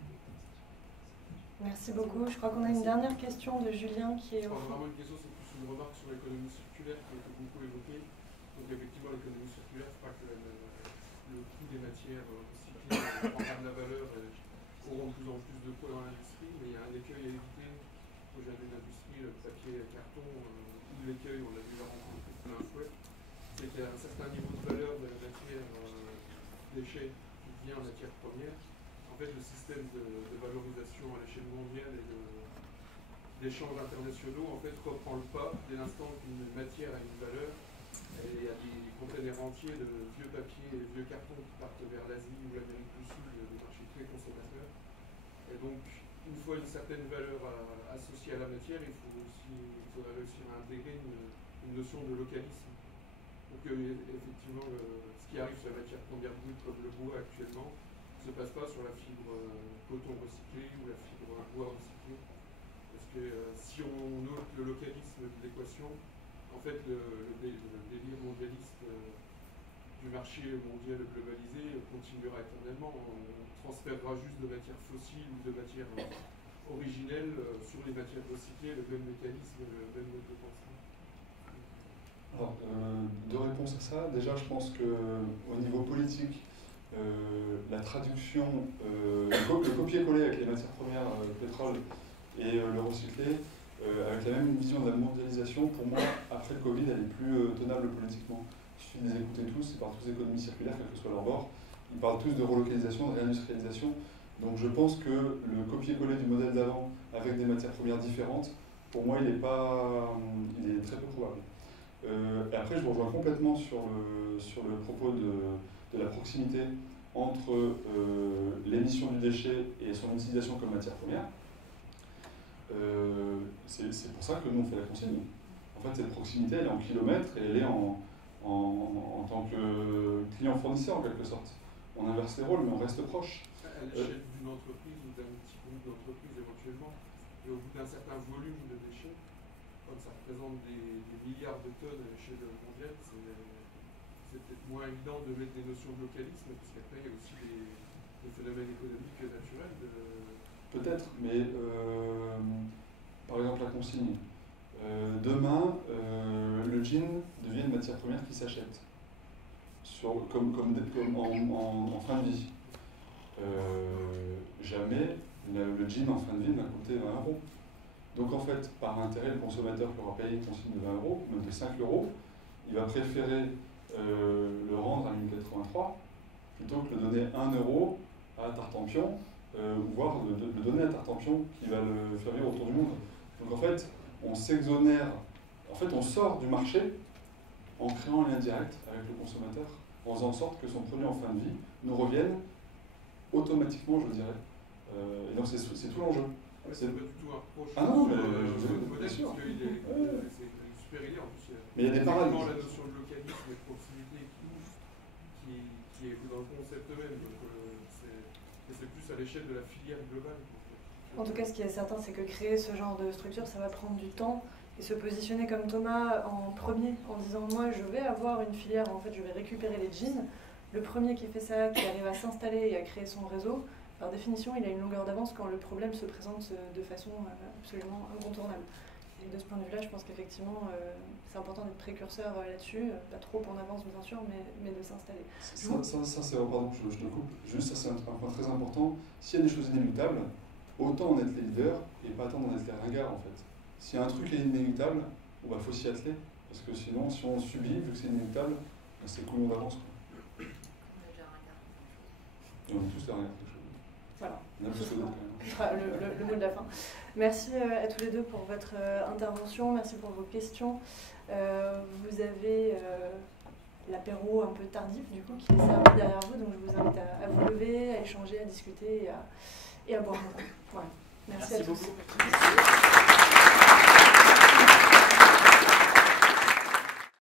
Merci beaucoup. Je crois qu'on a une dernière question de Julien qui est au fond. Vraiment une question, c'est plus une remarque sur l'économie circulaire qui a été beaucoup évoquée. Donc effectivement, l'économie circulaire, c'est pas que le coût des matières recyclées en termes de la valeur auront de plus en plus de poids dans l'industrie, mais il y a un écueil à éviter. Moi j'ai un industrie, le papier, le carton, ou l'écueil, on l'a vu la rencontrer comme un fouet, c'est qu'il y a un certain niveau de valeur de la matière déchet qui devient matière première. En fait, le système de valorisation à l'échelle mondiale et d'échanges internationaux en fait, reprend le pas dès l'instant qu'une matière a une valeur. Et il y a des containers entiers de vieux papiers et vieux cartons qui partent vers l'Asie ou l'Amérique du Sud, des marchés très consommateurs. Et donc, une fois une certaine valeur associée à la matière, il faudra réussir à intégrer une notion de localisme. Donc effectivement, ce qui arrive sur la matière première brute comme le bois actuellement ne se passe pas sur la fibre coton recyclé ou la fibre bois recyclé. Parce que si on ôte le localisme de l'équation, en fait le délire mondialiste du marché mondial globalisé continuera éternellement. On transférera juste de matières fossiles ou de matières originelles sur les matières recyclées, le même mécanisme, le même mode de pensée. Alors, deux réponses à ça. Déjà, je pense qu'au niveau politique, la traduction, le copier-coller avec les matières premières, le pétrole et le recyclé, avec la même vision de la mondialisation, pour moi, après le Covid, elle est plus tenable politiquement. Il suffit de les écouter tous, ils parlent tous d'économie circulaire, quel que soit leur bord. Ils parlent tous de relocalisation, de réindustrialisation. Donc je pense que le copier-coller du modèle d'avant avec des matières premières différentes, pour moi, il est très peu probable. Et après, je vous rejoins complètement sur le propos de la proximité entre l'émission du déchet et son utilisation comme matière première. C'est pour ça que nous, on fait la consigne. En fait, cette proximité, elle est en kilomètres et elle est en tant que client-fournisseur, en quelque sorte. On inverse les rôles, mais on reste proche. À l'échelle d'une entreprise ou d'un petit groupe d'entreprises éventuellement, et au bout d'un certain volume de déchets, comme ça représente des milliards de tonnes à l'échelle mondiale, c'est peut-être moins évident de mettre des notions de localisme, parce qu'après, il y a aussi des phénomènes économiques naturels. Peut-être, mais par exemple la consigne. Demain, le jean devient une matière première qui s'achète, comme en fin de vie. Jamais le jean en fin de vie n'a coûté 20 €. Donc en fait, par intérêt, le consommateur qui aura payé une consigne de 20 €, même de 5 €, il va préférer le rendre à 1083 plutôt que le donner 1 € à Tartampion, voire le donner à Tartampion qui va le faire vivre autour du monde. Donc en fait, on s'exonère, on sort du marché en créant un lien direct avec le consommateur, en faisant en sorte que son produit en fin de vie nous revienne automatiquement, je dirais. Et donc c'est tout l'enjeu. C'est pas du tout un reproche. Ah non, mais le modèle, sûr. parce qu'il est super idée en plus. Mais il y a des paramètres. La notion de localisme et de proximité qui est dans le concept même. Donc c'est plus à l'échelle de la filière globale. En tout cas, ce qui est certain, c'est que créer ce genre de structure, ça va prendre du temps. Et se positionner comme Thomas en premier, en disant moi je vais avoir une filière, en fait je vais récupérer les jeans. Le premier qui fait ça, qui arrive à s'installer et à créer son réseau, par définition il a une longueur d'avance quand le problème se présente de façon absolument incontournable. Et de ce point de vue-là, je pense qu'effectivement c'est important d'être précurseur là-dessus, pas trop en avance bien sûr, mais de s'installer. Ça c'est, pardon, je te coupe, juste ça c'est un point très important. S'il y a des choses inéluctables, autant en être les leaders et pas attendre d'en être les ringards en fait. S'il y a un truc qui est inéluctable, il faut s'y atteler. Parce que sinon, si on subit, vu que c'est inéluctable, c'est couillon d'avance. On est déjà ringard. Et on est tous derrière quelque chose. Voilà. On a plus que d'autres quand même. Ce sera le mot de la fin. Merci à tous les deux pour votre intervention, merci pour vos questions. Vous avez l'apéro un peu tardif du coup qui est servi derrière vous, donc je vous invite à vous lever, à échanger, à discuter et à boire un coup. Voilà. Merci à tous. Beaucoup.